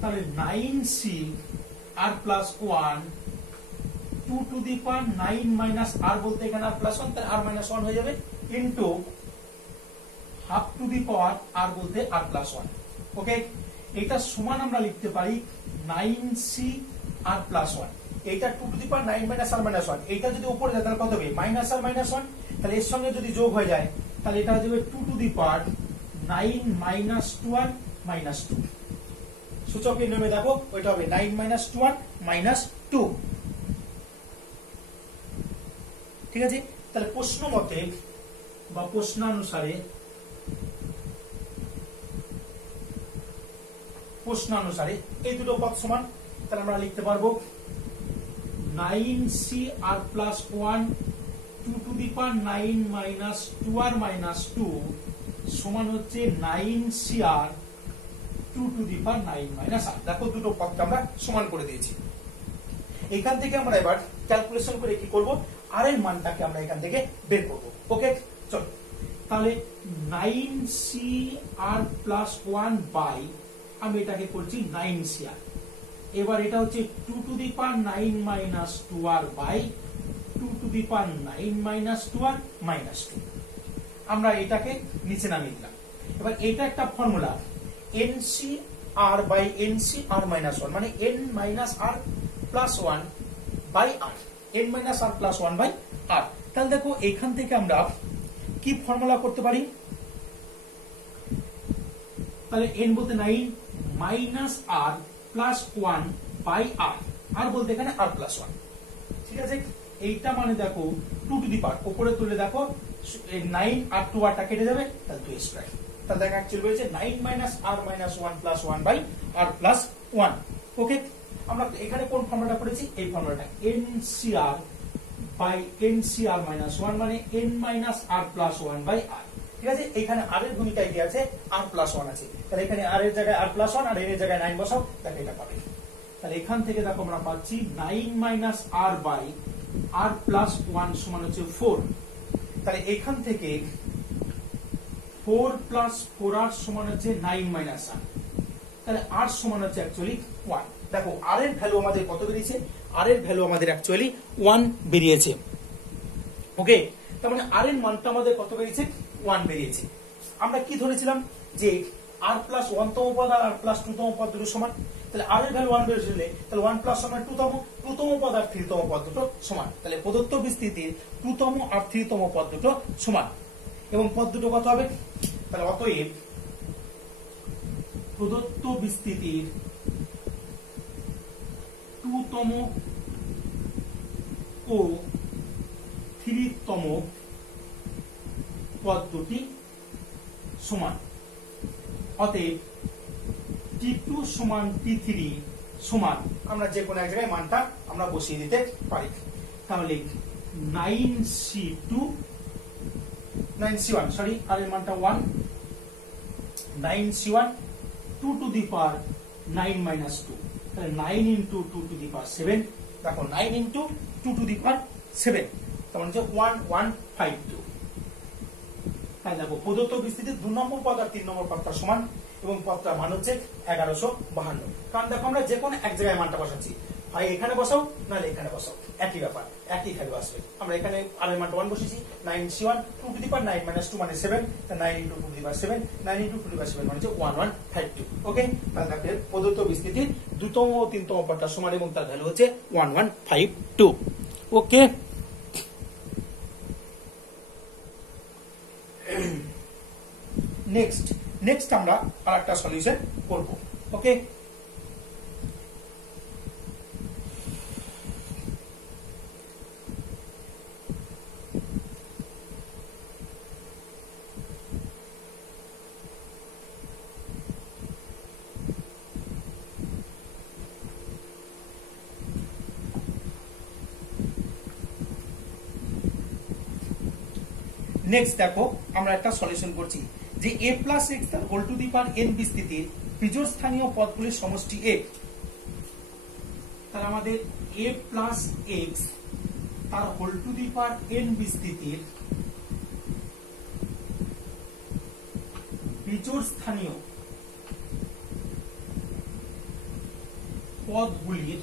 তাহলে 9C আর plus 1 2 to the power 9 minus r, বলতে এখানে আর প্লাস 1, তাহলে r মাইনাস 1 হয়ে যাবে, into have to the power r বলতে r প্লাস 1। ওকে, এটা সমান আমরা লিখতে পারি 9C আর প্লাস 1, এইটা 2 to the power 9 minus r minus 1, এইটা যদি উপরে যায় তাহলে কত হবে মাইনাস r মাইনাস 1, তাহলে এর সঙ্গে যদি যোগ হয়ে যায় তাহলে এটা হয়ে যাবে 2 to the power 9 minus 2r minus 2। সূচকের নিয়মে দেখো ওইটা হবে 9 মাইনাস 2r মাইনাস 2। ঠিক আছে, তাহলে প্রশ্ন মতে বা প্রশ্নানুসারে এই দুটো পদ সমান। তাহলে আমরা লিখতে পারবো 9C r plus 1 2 to the power 9 minus 2r minus 2 সমান হচ্ছে 9CR 2 to the power 9 minus r। দেখো দুটো পদকে আমরা সমান করে দিয়েছি। এখান থেকে আমরা এবার ক্যালকুলেশন করে কি করব, আর এর মানটাকে আমরা এখান থেকে বের করব। ওকে, চলো তাহলে 9CR প্লাস 1 বাই, আমি এটাকে করছি 9CR, এবার এটা হচ্ছে 2 to the power 9 minus 2r by 2 to the power 9 minus 2r minus 2। আমরা এটাকে নিচে নামিয়ে দিলাম। এবার এটা একটা formula NCR by NCR minus 1, মানে n minus r plus 1 by r, n minus r plus 1 by r। তাহলে দেখো এখান থেকে আমরা কি ফর্মুলা করতে পারি, তাহলে n বলতে 9 minus r plus 1 by r, আর বলতে এখানে r প্লাস 1। ঠিক আছে, এইটা মানে দেখো 2 টু দি পাওয়ার, উপরে তুলে দেখো 9 আর 2 টা কেটে যাবে, তাহলে 2 স্কয়ার। তাহলে দেখো অ্যাকচুয়ালি হয়েছে 9 minus r minus 1 plus 1 by r plus 1। Okay, আমরা এখানে কোন ফর্মুলাটা করেছি, এই ফর্মুলাটা NCR বাই NCR মাইনাস 1, মানে n minus r plus 1 by r। ঠিক আছে, এখানে r এর ভূমিকায় কি আছে, r প্লাস 1 আছে, তাহলে এখানে r এর জায়গায় r প্লাস 1 আর n এর জায়গায় 9 বসাও, দেখো এটা পাবে। তাহলে এখান থেকে দেখো আমরা পাচ্ছি 9 minus r by r plus 1 সমান হচ্ছে 4। তাহলে এখান থেকে 4 প্লাস 4r সমান হচ্ছে 9 মাইনাস r, তাহলে r সমান হচ্ছে অ্যাকচুয়ালি 1। দেখো r এর ভ্যালু আমাদের কত বেরিয়েছে, r এর ভ্যালু আমাদের অ্যাকচুয়ালি 1 বেরিয়েছে। ওকে, তার মানে r এর মানটা আমাদের কত বেরিয়েছে, 1 বেরিয়েছে। আমরা কি ধরেছিলাম যে r প্লাস 1 তম পদ আর r প্লাস 2 তম পদ দুটো সমান, তাহলে r এর ভ্যালু 1 বেরিয়েছিল, তাহলে 1 প্লাস 1 2 তম পদ আর 3 তম পদ দুটো সমান। তাহলে প্রদত্ত বিস্তৃতির 2 তম আর 3 তম পদ দুটো সমান, এবং পদ দুটো কত হবে, তাহলে অতএব প্রদত্ত বিস্তৃতির 2 তম ও 3 তম পদ দুটি সমান। অতএব T2 সমান T3 সমান আমরা যে কোনো এক জায়গায় মানটা আমরা বসিয়ে দিতে পারি। তাহলে 9C1 সরি আর এর মানটা 1, 9C1 2 to the power 9 minus 2, তাহলে 9 ইন্টু 2 টু দি পাওয়ার 7, দেখো 9 ইন্টু 2 টু দি পাওয়ার 7, তার মানে 1152। তাই দেখো প্রদত্ত বিস্তৃতি 2 নম্বর পদ আর 3 নম্বর পদটার সমান এবং পদটার মান হচ্ছে 1152। কারণ দেখো আমরা যে কোনো এক জায়গায় মানটা বসাচ্ছি, হয় এখানে বসাও নাহলে এখানে বসাও, একই ব্যাপার, একই ভ্যালু আসবে। আমরা এখানে আর এর মানটা 1 বসেছি, 9C1 2 to the power 9 minus 2 মানে 7, তাহলে 9 into 2 to the power 7, 9 into 2 to the power 7 মানে 1152। ওকে, তাহলে দেখো প্রদত্ত বিস্তৃতির 2তম ও 3তম পদটার সমান এবং তার ভ্যালু হচ্ছে 1152। ওকে, নেক্সট আমরা আরেকটা সলিউশন করব। ওকে, নেক্সট দেখো আমরা একটা সলিউশন করছি যে a প্লাস x তার whole to the power n বিস্তৃতির বিজোড় স্থানীয় পদগুলির সমষ্টি a। তাহলে আমাদের a প্লাস x তার whole to the power n বিস্তৃতির বিজোড় স্থানীয় পদগুলির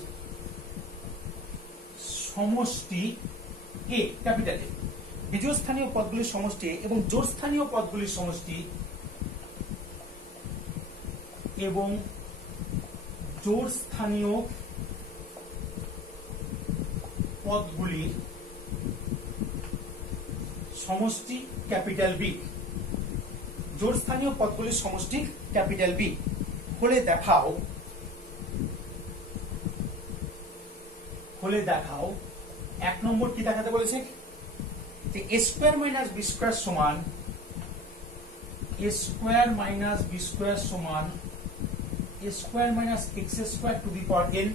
সমষ্টি a, ক্যাপিটাল A। বিজোড় স্থানীয় পদগুলির সমষ্টি এবং জোড় স্থানীয় পদগুলির সমষ্টি এবং জোড় স্থানীয় পদগুলির সমষ্টি ক্যাপিটাল বি। জোড় স্থানীয় পদগুলির সমষ্টি ক্যাপিটাল বি হলে দেখাও 1 নম্বর কি দেখাতে বলেছে যে a square minus b square সমান a square minus b square সমান a square minus x square to the power n।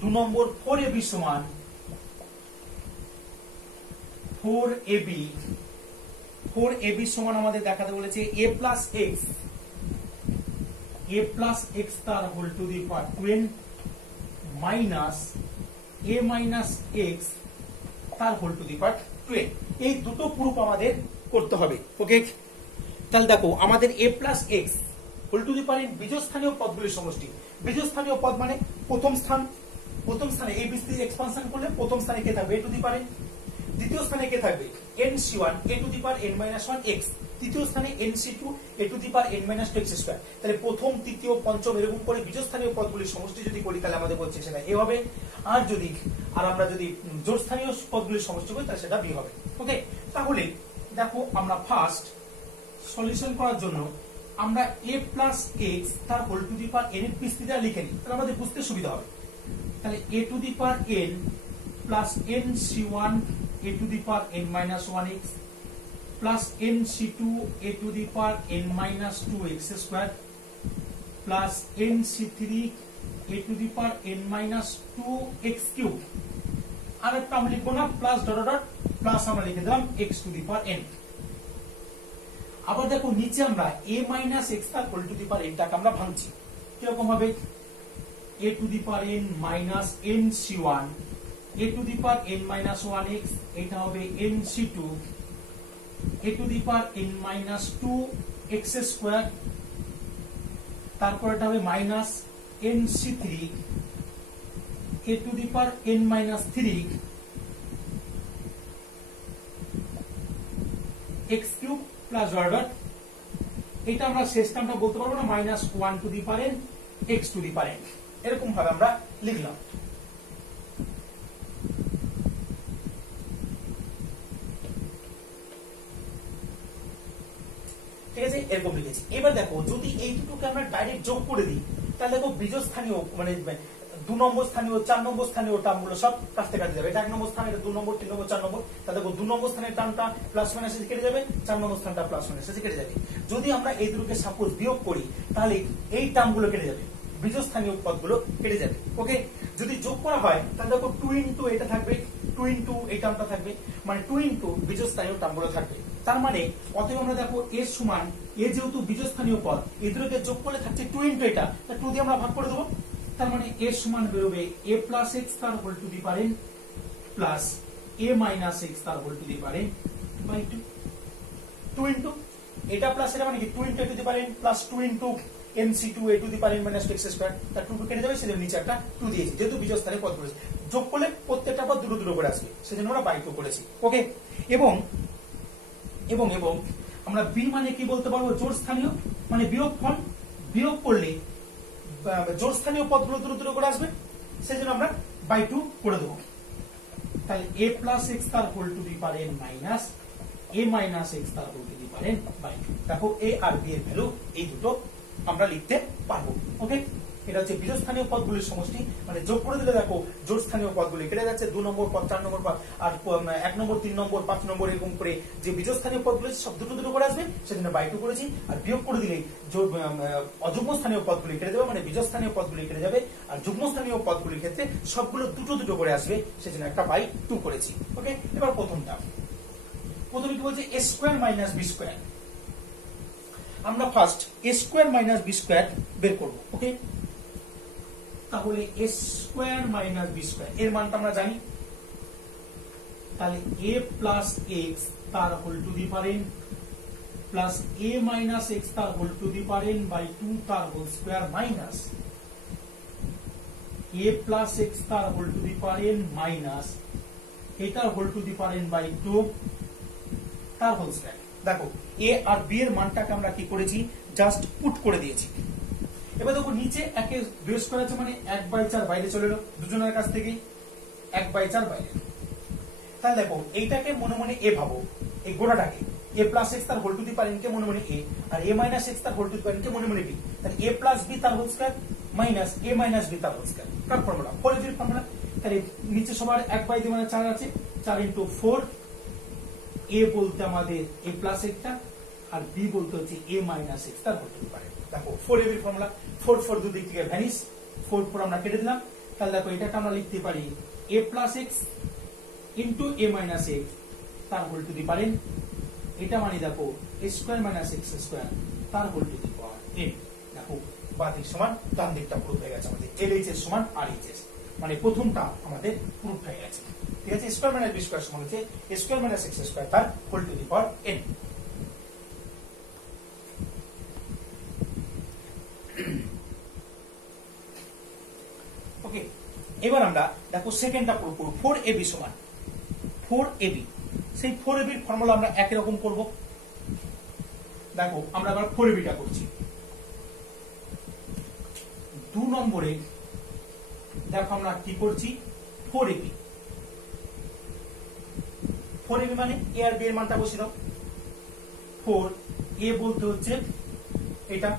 2 number 4ab সমান 4ab সমান আমাদের দেখাতে বলেছে a প্লাস x তার whole to the power 12 minus a minus x তার whole to the power 12। এই দুটো প্রুফ আমাদের করতে হবে। ওকে, তাহলে দেখো আমাদের a plus x whole to the power বিজোড় স্থানীয় পদগুলির সমষ্টি। বিজোড় স্থানীয় পদ মানে প্রথম স্থানে এই বিস্তৃতি এক্সপানশন করলে প্রথম স্থানে কে থাকবে a টু দি পাওয়ার, দ্বিতীয় স্থানে কে থাকবে nc1 a to the power n minus 1 x, তৃতীয় স্থানে nc2 a to the power n minus 2 x square. তাহলে প্রথম তৃতীয় পঞ্চম এরকম করে বিজোড় স্থানীয় পদগুলির সমষ্টি যদি করি তাহলে আমাদের বলছে সেটা a হবে, আর আমরা যদি জোড় স্থানীয় পদগুলির সমষ্টি করি তাহলে সেটা b হবে। ওকে, তাহলে দেখো আমরা ফার্স্ট সলিউশন করার জন্য আমরা a প্লাস x তার whole to the power n এর বিস্তৃতিটা লিখে নিই, তাহলে আমাদের বুঝতে সুবিধা হবে। তাহলে a to the power n plus nc1 a to the power n minus 1x plus nc2 a to the power n minus 2x square plus nc3 a to the power n minus 2x cube। আর একটা আমরা লিখবো না plus dot dot plus আমরা লিখে দিলাম x to the power n। আবার দেখো নিচে আমরা a minus x তার whole to the power n টাকে আমরা ভাঙছি, কিরকম হবে a to the power n minus nc1 a to the power n minus 1x, এটা হবে nc2 a to the power n minus 2x square, তারপর এটা হবে minus nc3 a to the power n minus 3 x cube plus dot. এটা আমরা শেষ টার্মটা বলতে পারবো না minus 1 to the power n x to the power n, এরকম ভাবে আমরা লিখলাম। ঠিক আছে, এরকম লিখেছি। এবার দেখো যদি এই দুটোকে আমরা ডাইরেক্ট যোগ করে দিই তাহলে দেখো বিজোড় স্থানীয় মানে 2 নম্বর স্থানীয় 4 নম্বর স্থানীয় টার্মগুলো সব কাটতে কাটে যাবে। এটা 1 নম্বর স্থানে, এটা 2 নম্বর, 3 নম্বর, 4 নম্বর। তাহলে দেখো 2 নম্বর স্থানের টার্মটা প্লাস মাইনাস এসে কেটে যাবে, 4 নম্বর স্থানটা প্লাস মাইনাস এসে কেটে যাবে। যদি আমরা এই দুটোকে সাপোজ বিয়োগ করি তাহলে এই টার্মগুলো কেটে যাবে, বীজস্থানীয় পদগুলো কেটে যাবে। ওকে, যদি যোগ করা হয় তাহলে দেখো 2 ইনটু এটা থাকবে, 2 ইনটু এই টার্মটা থাকবে, মানে 2 ইনটু বীজস্থানীয় টার্মগুলো থাকবে। তার মানে অতএব আমরা দেখো এ সমান, এ যেহেতু বীজস্থানীয় পদ, এই দুটোকে যোগ করলে থাকছে 2 ইনটু এটা, 2 দিয়ে আমরা ভাগ করে দেবো। তার মানে এ সমান বেরোবে a প্লাস এক্স তার whole to the power plus a minus x তার whole to the power by 2। 2 into এটা প্লাস এটা মানে কি 2 into a to the power plus 2 into mc2 a to the power minus x square. তার 2 কেটে যাবে, সেজন্য নিচে একটা 2 দিয়েছি, যেহেতু বীজস্থানীয় পদ করেছি। যোগ করলে প্রত্যেকটা পদ দুটো দুটো করে আসবে, সেজন্য আমরা বাই 2 করেছি। ওকে, এবং এবং এবং আমরা b মানে কি বলতে পারবো, জোড় স্থানীয়, মানে বিয়োগফল। বিয়োগ করলে জোড় স্থানীয় পদগুলো দুটো দুটো করে আসবে, সেজন্য আমরা বাই 2 করে দেবো। তাহলে a প্লাস এক্স তার whole to the power minus a minus x তার whole to the power by 2। দেখো a আর b এর ভ্যালু এই দুটো আমরা লিখতে পারবো। ওকে, এটা হচ্ছে বীজস্থানীয় পদগুলির সমষ্টি, মানে যোগ করে দিলে দেখো জোড় স্থানীয় পদগুলি কেটে যাচ্ছে, 2 নম্বর পদ, 4 নম্বর পদ, আর 1 নম্বর, 3 নম্বর, 5 নম্বর এরকম করে যে বীজস্থানীয় পদগুলি সব দুটো দুটো করে আসবে, সেজন্য বাই 2 করেছি। আর বিয়োগ করে দিলেই অযুগ্ম স্থানীয় পদগুলি কেটে যাবে, মানে বীজস্থানীয় পদগুলি কেটে যাবে, আর যুগ্মস্থানীয় পদগুলির ক্ষেত্রে সবগুলো দুটো দুটো করে আসবে, সেজন্য একটা বাই 2 করেছি। ওকে, এবার প্রথমে কি বলছে, a square minus b square. আমরা first a square minus b square বের করব। ওকে, তাহলে a square minus b square এর মানটা আমরা জানি। তাহলে a প্লাস এক্স তার whole to the power plus a minus x তার whole to the power by 2 তার whole square minus a plus x তার whole to the power minus এটার whole to the power by 2 তার whole square. দেখো a R b এর মানটাকে আমরা কি করেছি, জাস্ট পুট করে দিয়েছি। এবার দেখো নিচে একে বেস করা আছে, মানে 1/4 বাইরে চলে এলো দুজনের কাছ থেকে, 1/4 বাইরে। তাহলে দেখো এইটাকে মনে মনে a ভাবো, এই গোড়াটাকে a প্লাস এক্স তার হোল টু দি পারেন কে মনে মনে a, আর a মাইনাস এক্স তার হোল টু দি পারেন কে মনে মনে b। তাহলে a প্লাস b তার whole square minus a minus b তার হোল স্কয়ার। কার ফর্মুলা, ফোরিয়ার ফর্মুলা। তাহলে নিচে সবার 1/2 মানে 4 আছে, 4 ইনটু 4, a বলতে আমাদের a প্লাস একটা, আর b বলতে হচ্ছে a মাইনাস এক্স তার হোল টু দি পারেন। দেখো 4ab ফর্মুলা, 4 4 দুই দিক থেকে ভ্যানিশ, 4 4 আমরা কেটে দিলাম। তাহলে দেখো এটাকে আমরা লিখতে পারি a plus x into a minus x তার হোল টু দি পারেন, এটা মানে দেখো a square minus x square তার whole to the power n। দেখো বাঁ দিক সমান ডান দিকটা প্রুফ হয়ে গেছে আমাদের, LHS সমান RHS, মানে প্রথমটা আমাদের প্রুফ হয়ে গেছে। ঠিক আছে, স্কয়ার মাইনাস b স্কয়ার সমান হচ্ছে a square minus x square তার whole to the power n। Okay, এবার আমরা দেখো সেকেন্ডটা প্রুফ করব, 4ab সমান 4ab। সেই 4ab এর ফর্মুলা আমরা একই রকম করব। দেখো আমরা আবার 4ab টা করছি। 2 নম্বরে দেখো আমরা কি করছি, 4ab। 4ab মানে a আর b এর মানটা বসিয়ে দাও। 4a বলতে হচ্ছে এটা,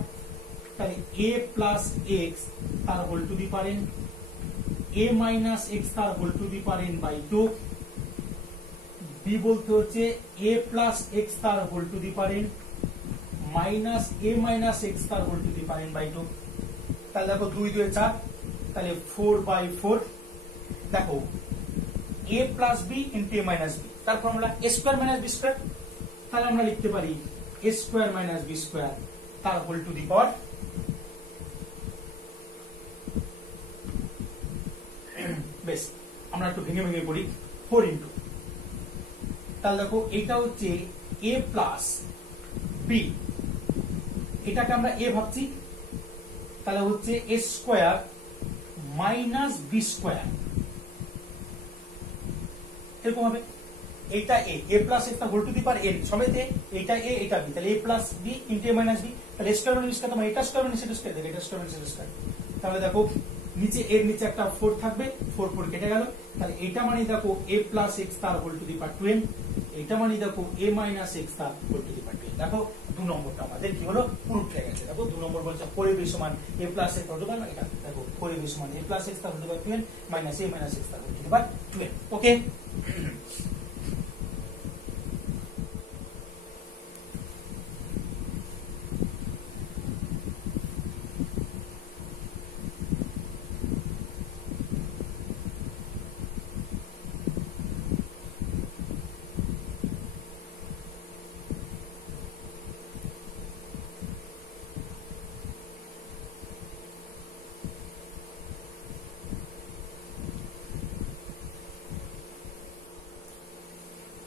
তাহলে a প্লাস এক্স তার হোল টু দি পারেন a মাইনাস এক্স তার whole to the power by 2, b বলতে হচ্ছে a প্লাস এক্স তার whole to the power minus a minus x তার whole to the power by 2। তাহলে দেখো 2 2 4, তাহলে 4/4। দেখো a plus b into a minus b, তার formula a square minus b square. তাহলে আমরা লিখতে পারি a square minus b square তার হোল টু দি পাওয়ার, বেশ আমরা একটু ভেঙে ভেঙে করি, 4 ইনটু, তাহলে দেখো এটা হচ্ছে a প্লাস b, এটাকে আমরা a ভাবছি, তাহলে হচ্ছে a square minus b square, এরকম হবে। এইটা a প্লাস একটা whole to the power n সমেত এইটা a এটা b, তাহলে a plus b into a minus b, তাহলে স্কয়ার মাইনাস স্কয়ার মানে এটা স্কয়ার মাইনাস এটা স্কয়ার, এটা স্কয়ার মাইনাস এটা স্কয়ার। তাহলে দেখো নিচে এর নিচে একটা 4 থাকবে, 4 4 কেটে গেল। তাহলে এটা মানে দেখো a প্লাস এক্স তার whole to the power 2n, এটা মানে দেখো a মাইনাস এক্স তার whole to the power 2n। দেখো 2 নম্বরটা আমাদের কি হলো প্রুফ হয়ে গেছে। দেখো 2 নম্বর বলছে 4ab সমান a plus x whole to the power, এটা দেখো 4ab সমান a plus x whole to the power 12 minus a minus x whole to the power 12। Okay,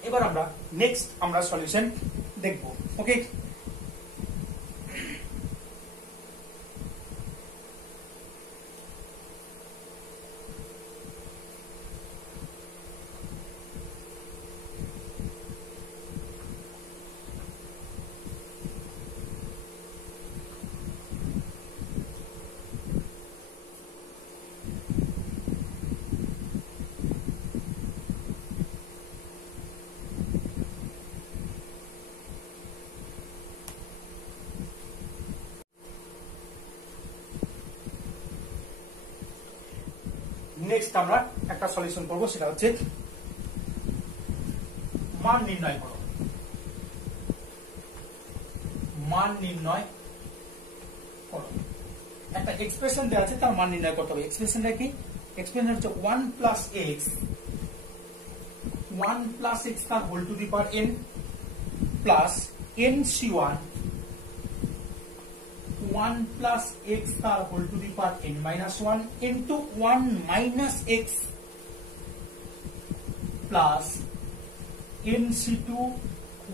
এবার আমরা নেক্সট আমরা সলিউশন দেখব। ওকে, নেক্সট আমরা একটা সলিউশন করব, সেটা হচ্ছে মান নির্ণয় করো। মান নির্ণয় করো, একটা এক্সপ্রেশন দেওয়া আছে, তার মান নির্ণয় করতে হবে। এক্সপ্রেশনটা কি? এক্সপ্রেশন হচ্ছে 1 প্লাস x তার whole to the power n plus nc1 1 plus x star whole to the power n minus 1 into 1 minus x plus nc2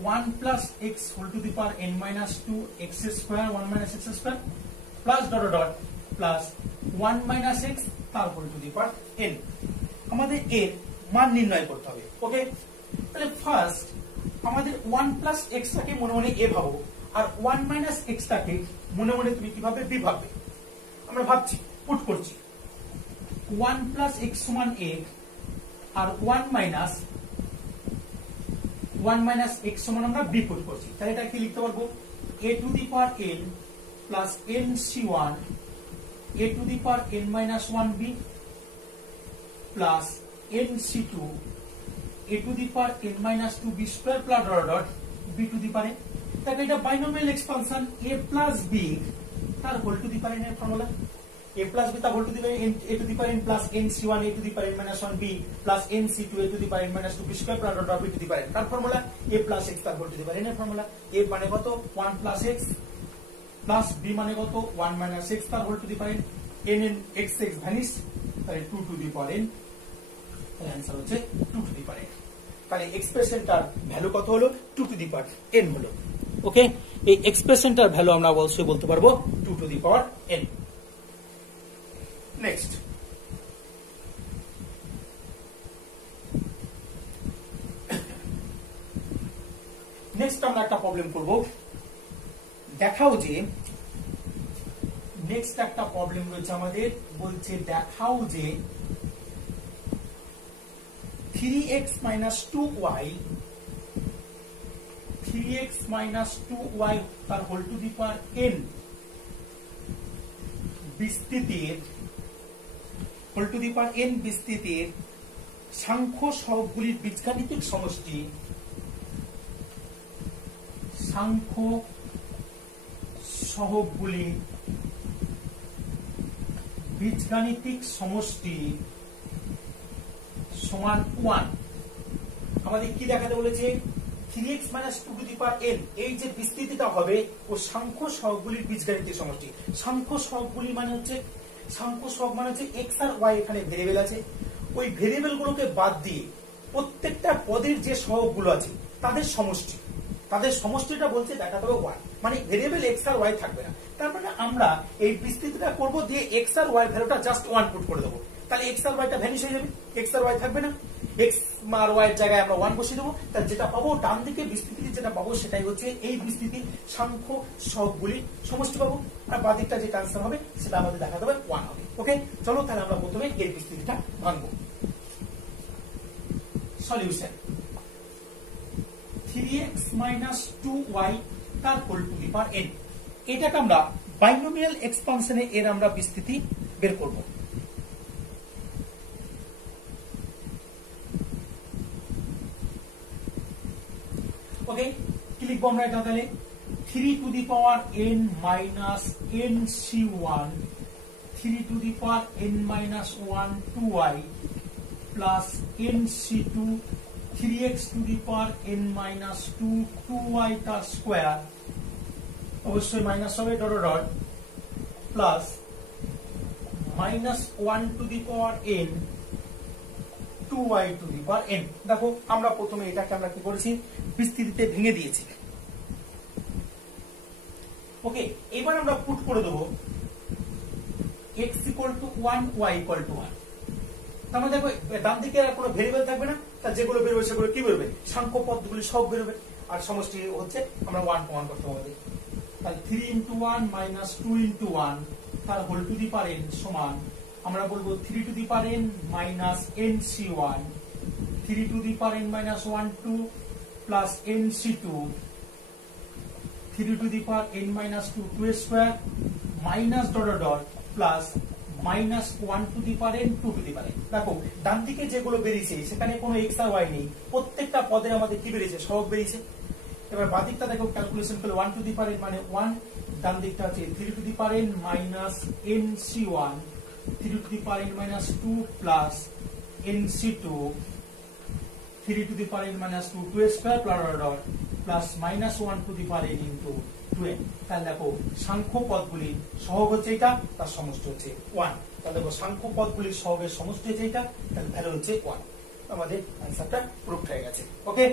1 plus x whole to the power n minus 2 x square 1 minus x square plus dot dot plus 1 minus x star whole to the power n। আমাদের এর মান নির্ণয় করতে হবে। ওকে, তাহলে first আমাদের 1 plus x টাকে মনে মনে a ভাবো, আর 1 minus x টাকে মনে মনে তুমি কিভাবে b ভাববে। আমরা ভাবছি, পুট করছি 1 plus x সমান a আর 1 minus x সমান আমরা b পুট করছি। তাহলে এটা কি লিখতে পারবো? a to the power n plus nc1 a to the power n minus 1b plus nc2 a to the power n minus 2b square plus dot dot b to the power n। তাহলে এটা binomial expansion a plus b তার whole to the power n এর formula. a plus b তার whole to the power n a to the power n plus nc1 a to the power n minus 1b plus nc2 a to the power n minus 2b square plus dot dot b to the power n তার formula. a plus x তার whole to the power n এর formula. a মানে কত? 1 plus x plus b মানে কত? 1 minus x তার whole to the power n n x x vanish, তাহলে 2 to the power n, তাহলে आंसर হচ্ছে 2 to the power n। তাহলে এক্সপ্রেশনটার ভ্যালু কত হলো? 2 to the power n হলো। ওকে, এই এক্সপ্রেশনটার ভ্যালু আমরা অবশ্যই বলতে পারবো 2 to the power n। Next আমরা একটা প্রবলেম করব। দেখাও যে নেক্সট একটা প্রবলেম রয়েছে আমাদের, বলছে দেখাও যে 3x minus 2y তার whole to the power n বিস্তৃতির whole to the power n বিস্তৃতির সাংখ্য সহগগুলির বীজগাণিতিক সমষ্টি, সাংখ্য সহগগুলি বীজগাণিতিক সমষ্টি সমান 1। আমাদের কি দেখাতে বলেছে? 3x minus 2 to the power n এই যে বিস্তৃতিটা হবে ও সাংখ্য সহগগুলির বীজগাণিতিক সমষ্টি। সাংখ্য সহগগুলি মানে হচ্ছে, সাংখ্য সহগ মানে হচ্ছে x আর y এখানে ভেরিয়েবল আছে, ওই ভেরিয়েবল গুলোকে বাদ দিয়ে প্রত্যেকটা পদের যে সহগগুলো আছে তাদের সমষ্টি, তাদের সমষ্টিটা বলছে দেখাতে হবে y, মানে ভেরিয়েবল x আর y থাকবে না। তার মানে আমরা এই বিস্তৃতিটা করব দিয়ে x আর y ভ্যালুটা জাস্ট 1 পুট করে দেবো, তাহলে x আর y টা ভ্যানিশ হয়ে যাবে, x আর y থাকবে না, x আর y এর জায়গায় আমরা 1 বসিয়ে দেবো। তাহলে যেটা পাবো ডান দিকে বিস্তৃতি যেটা পাবো সেটাই হচ্ছে এই বিস্তৃতি সাংখ্য সহগগুলির সমষ্টি পাবো, আর বাঁ দিকটা যেটা आंसर হবে সেটা আমাদের দেখাতে হবে 1 হবে। ওকে, চলো তাহলে আমরা প্রথমে এই বিস্তৃতিটা ভাঙবো। সলিউশন 3x minus 2y তার whole to the power n। এটাকে আমরা বাইনোমিয়াল এক্সপানশনে এর আমরা বিস্তৃতি বের করব। ওকে, কি লিখবো আমরা এটা তাহলে 3 to the power n minus nc1 3 to the power n minus 1 2y plus nc2 3x two the power n minus 2 2y তার স্কোয়ার, অবশ্যই মাইনাস হবে dot dot, plus minus 1 to the power n 2y two the power n। দেখো আমরা প্রথমে এটাকে আমরা কি করেছি, বিস্তৃতিতে ভেঙে দিয়েছি। ওকে, এবার আমরা পুট করে দেবো x equal to 1 y equal to 1। তার মানে দেখো ডান দিকে আর কোনো ভেরিয়েবল থাকবে না, তার যেগুলো বেরোবে সেগুলো কি বেরোবে, সাংখ্য পদগুলি সব বেরোবে, আর সমষ্টি হচ্ছে আমরা 1 প্রমাণ করতে হবে। তাহলে 3 ইন্টু 1 মাইনাস 2 ইন্টু 1 তার whole to the power n সমান আমরা বলবো 3 to the power n minus nc1 3 to the power n minus 1 2 plus nc2 3 to the power n minus 2 2 square minus dot dot plus minus 1 to the power n 2 to the power n। দেখো ডান দিকে যেগুলো বেরিয়েছে সেখানে কোনো x আর y নেই, প্রত্যেকটা পদে আমাদের কি বেরিয়েছে, সহগ বেরিয়েছে। এবার বাঁ দিকটা দেখো ক্যালকুলেশন করলে 1 টু দি পাওয়ার n মানে 1, ডান দিকটা আছে 3 to the power n minus nc1 3 to the power n minus 2 plus nc2 3 to the power n minus 2 2 square plus minus 1 to the power n into 2n। তাহলে দেখো সাংখ্য পদগুলি সহগ হচ্ছে এটা, তার সমষ্টি হচ্ছে 1। তাহলে দেখো সাংখ্য পদগুলির সহগের সমষ্টি হচ্ছে এটা, তাহলে ভ্যালু হচ্ছে 1। আমাদের অ্যান্সারটা প্রুফ হয়ে গেছে। ওকে।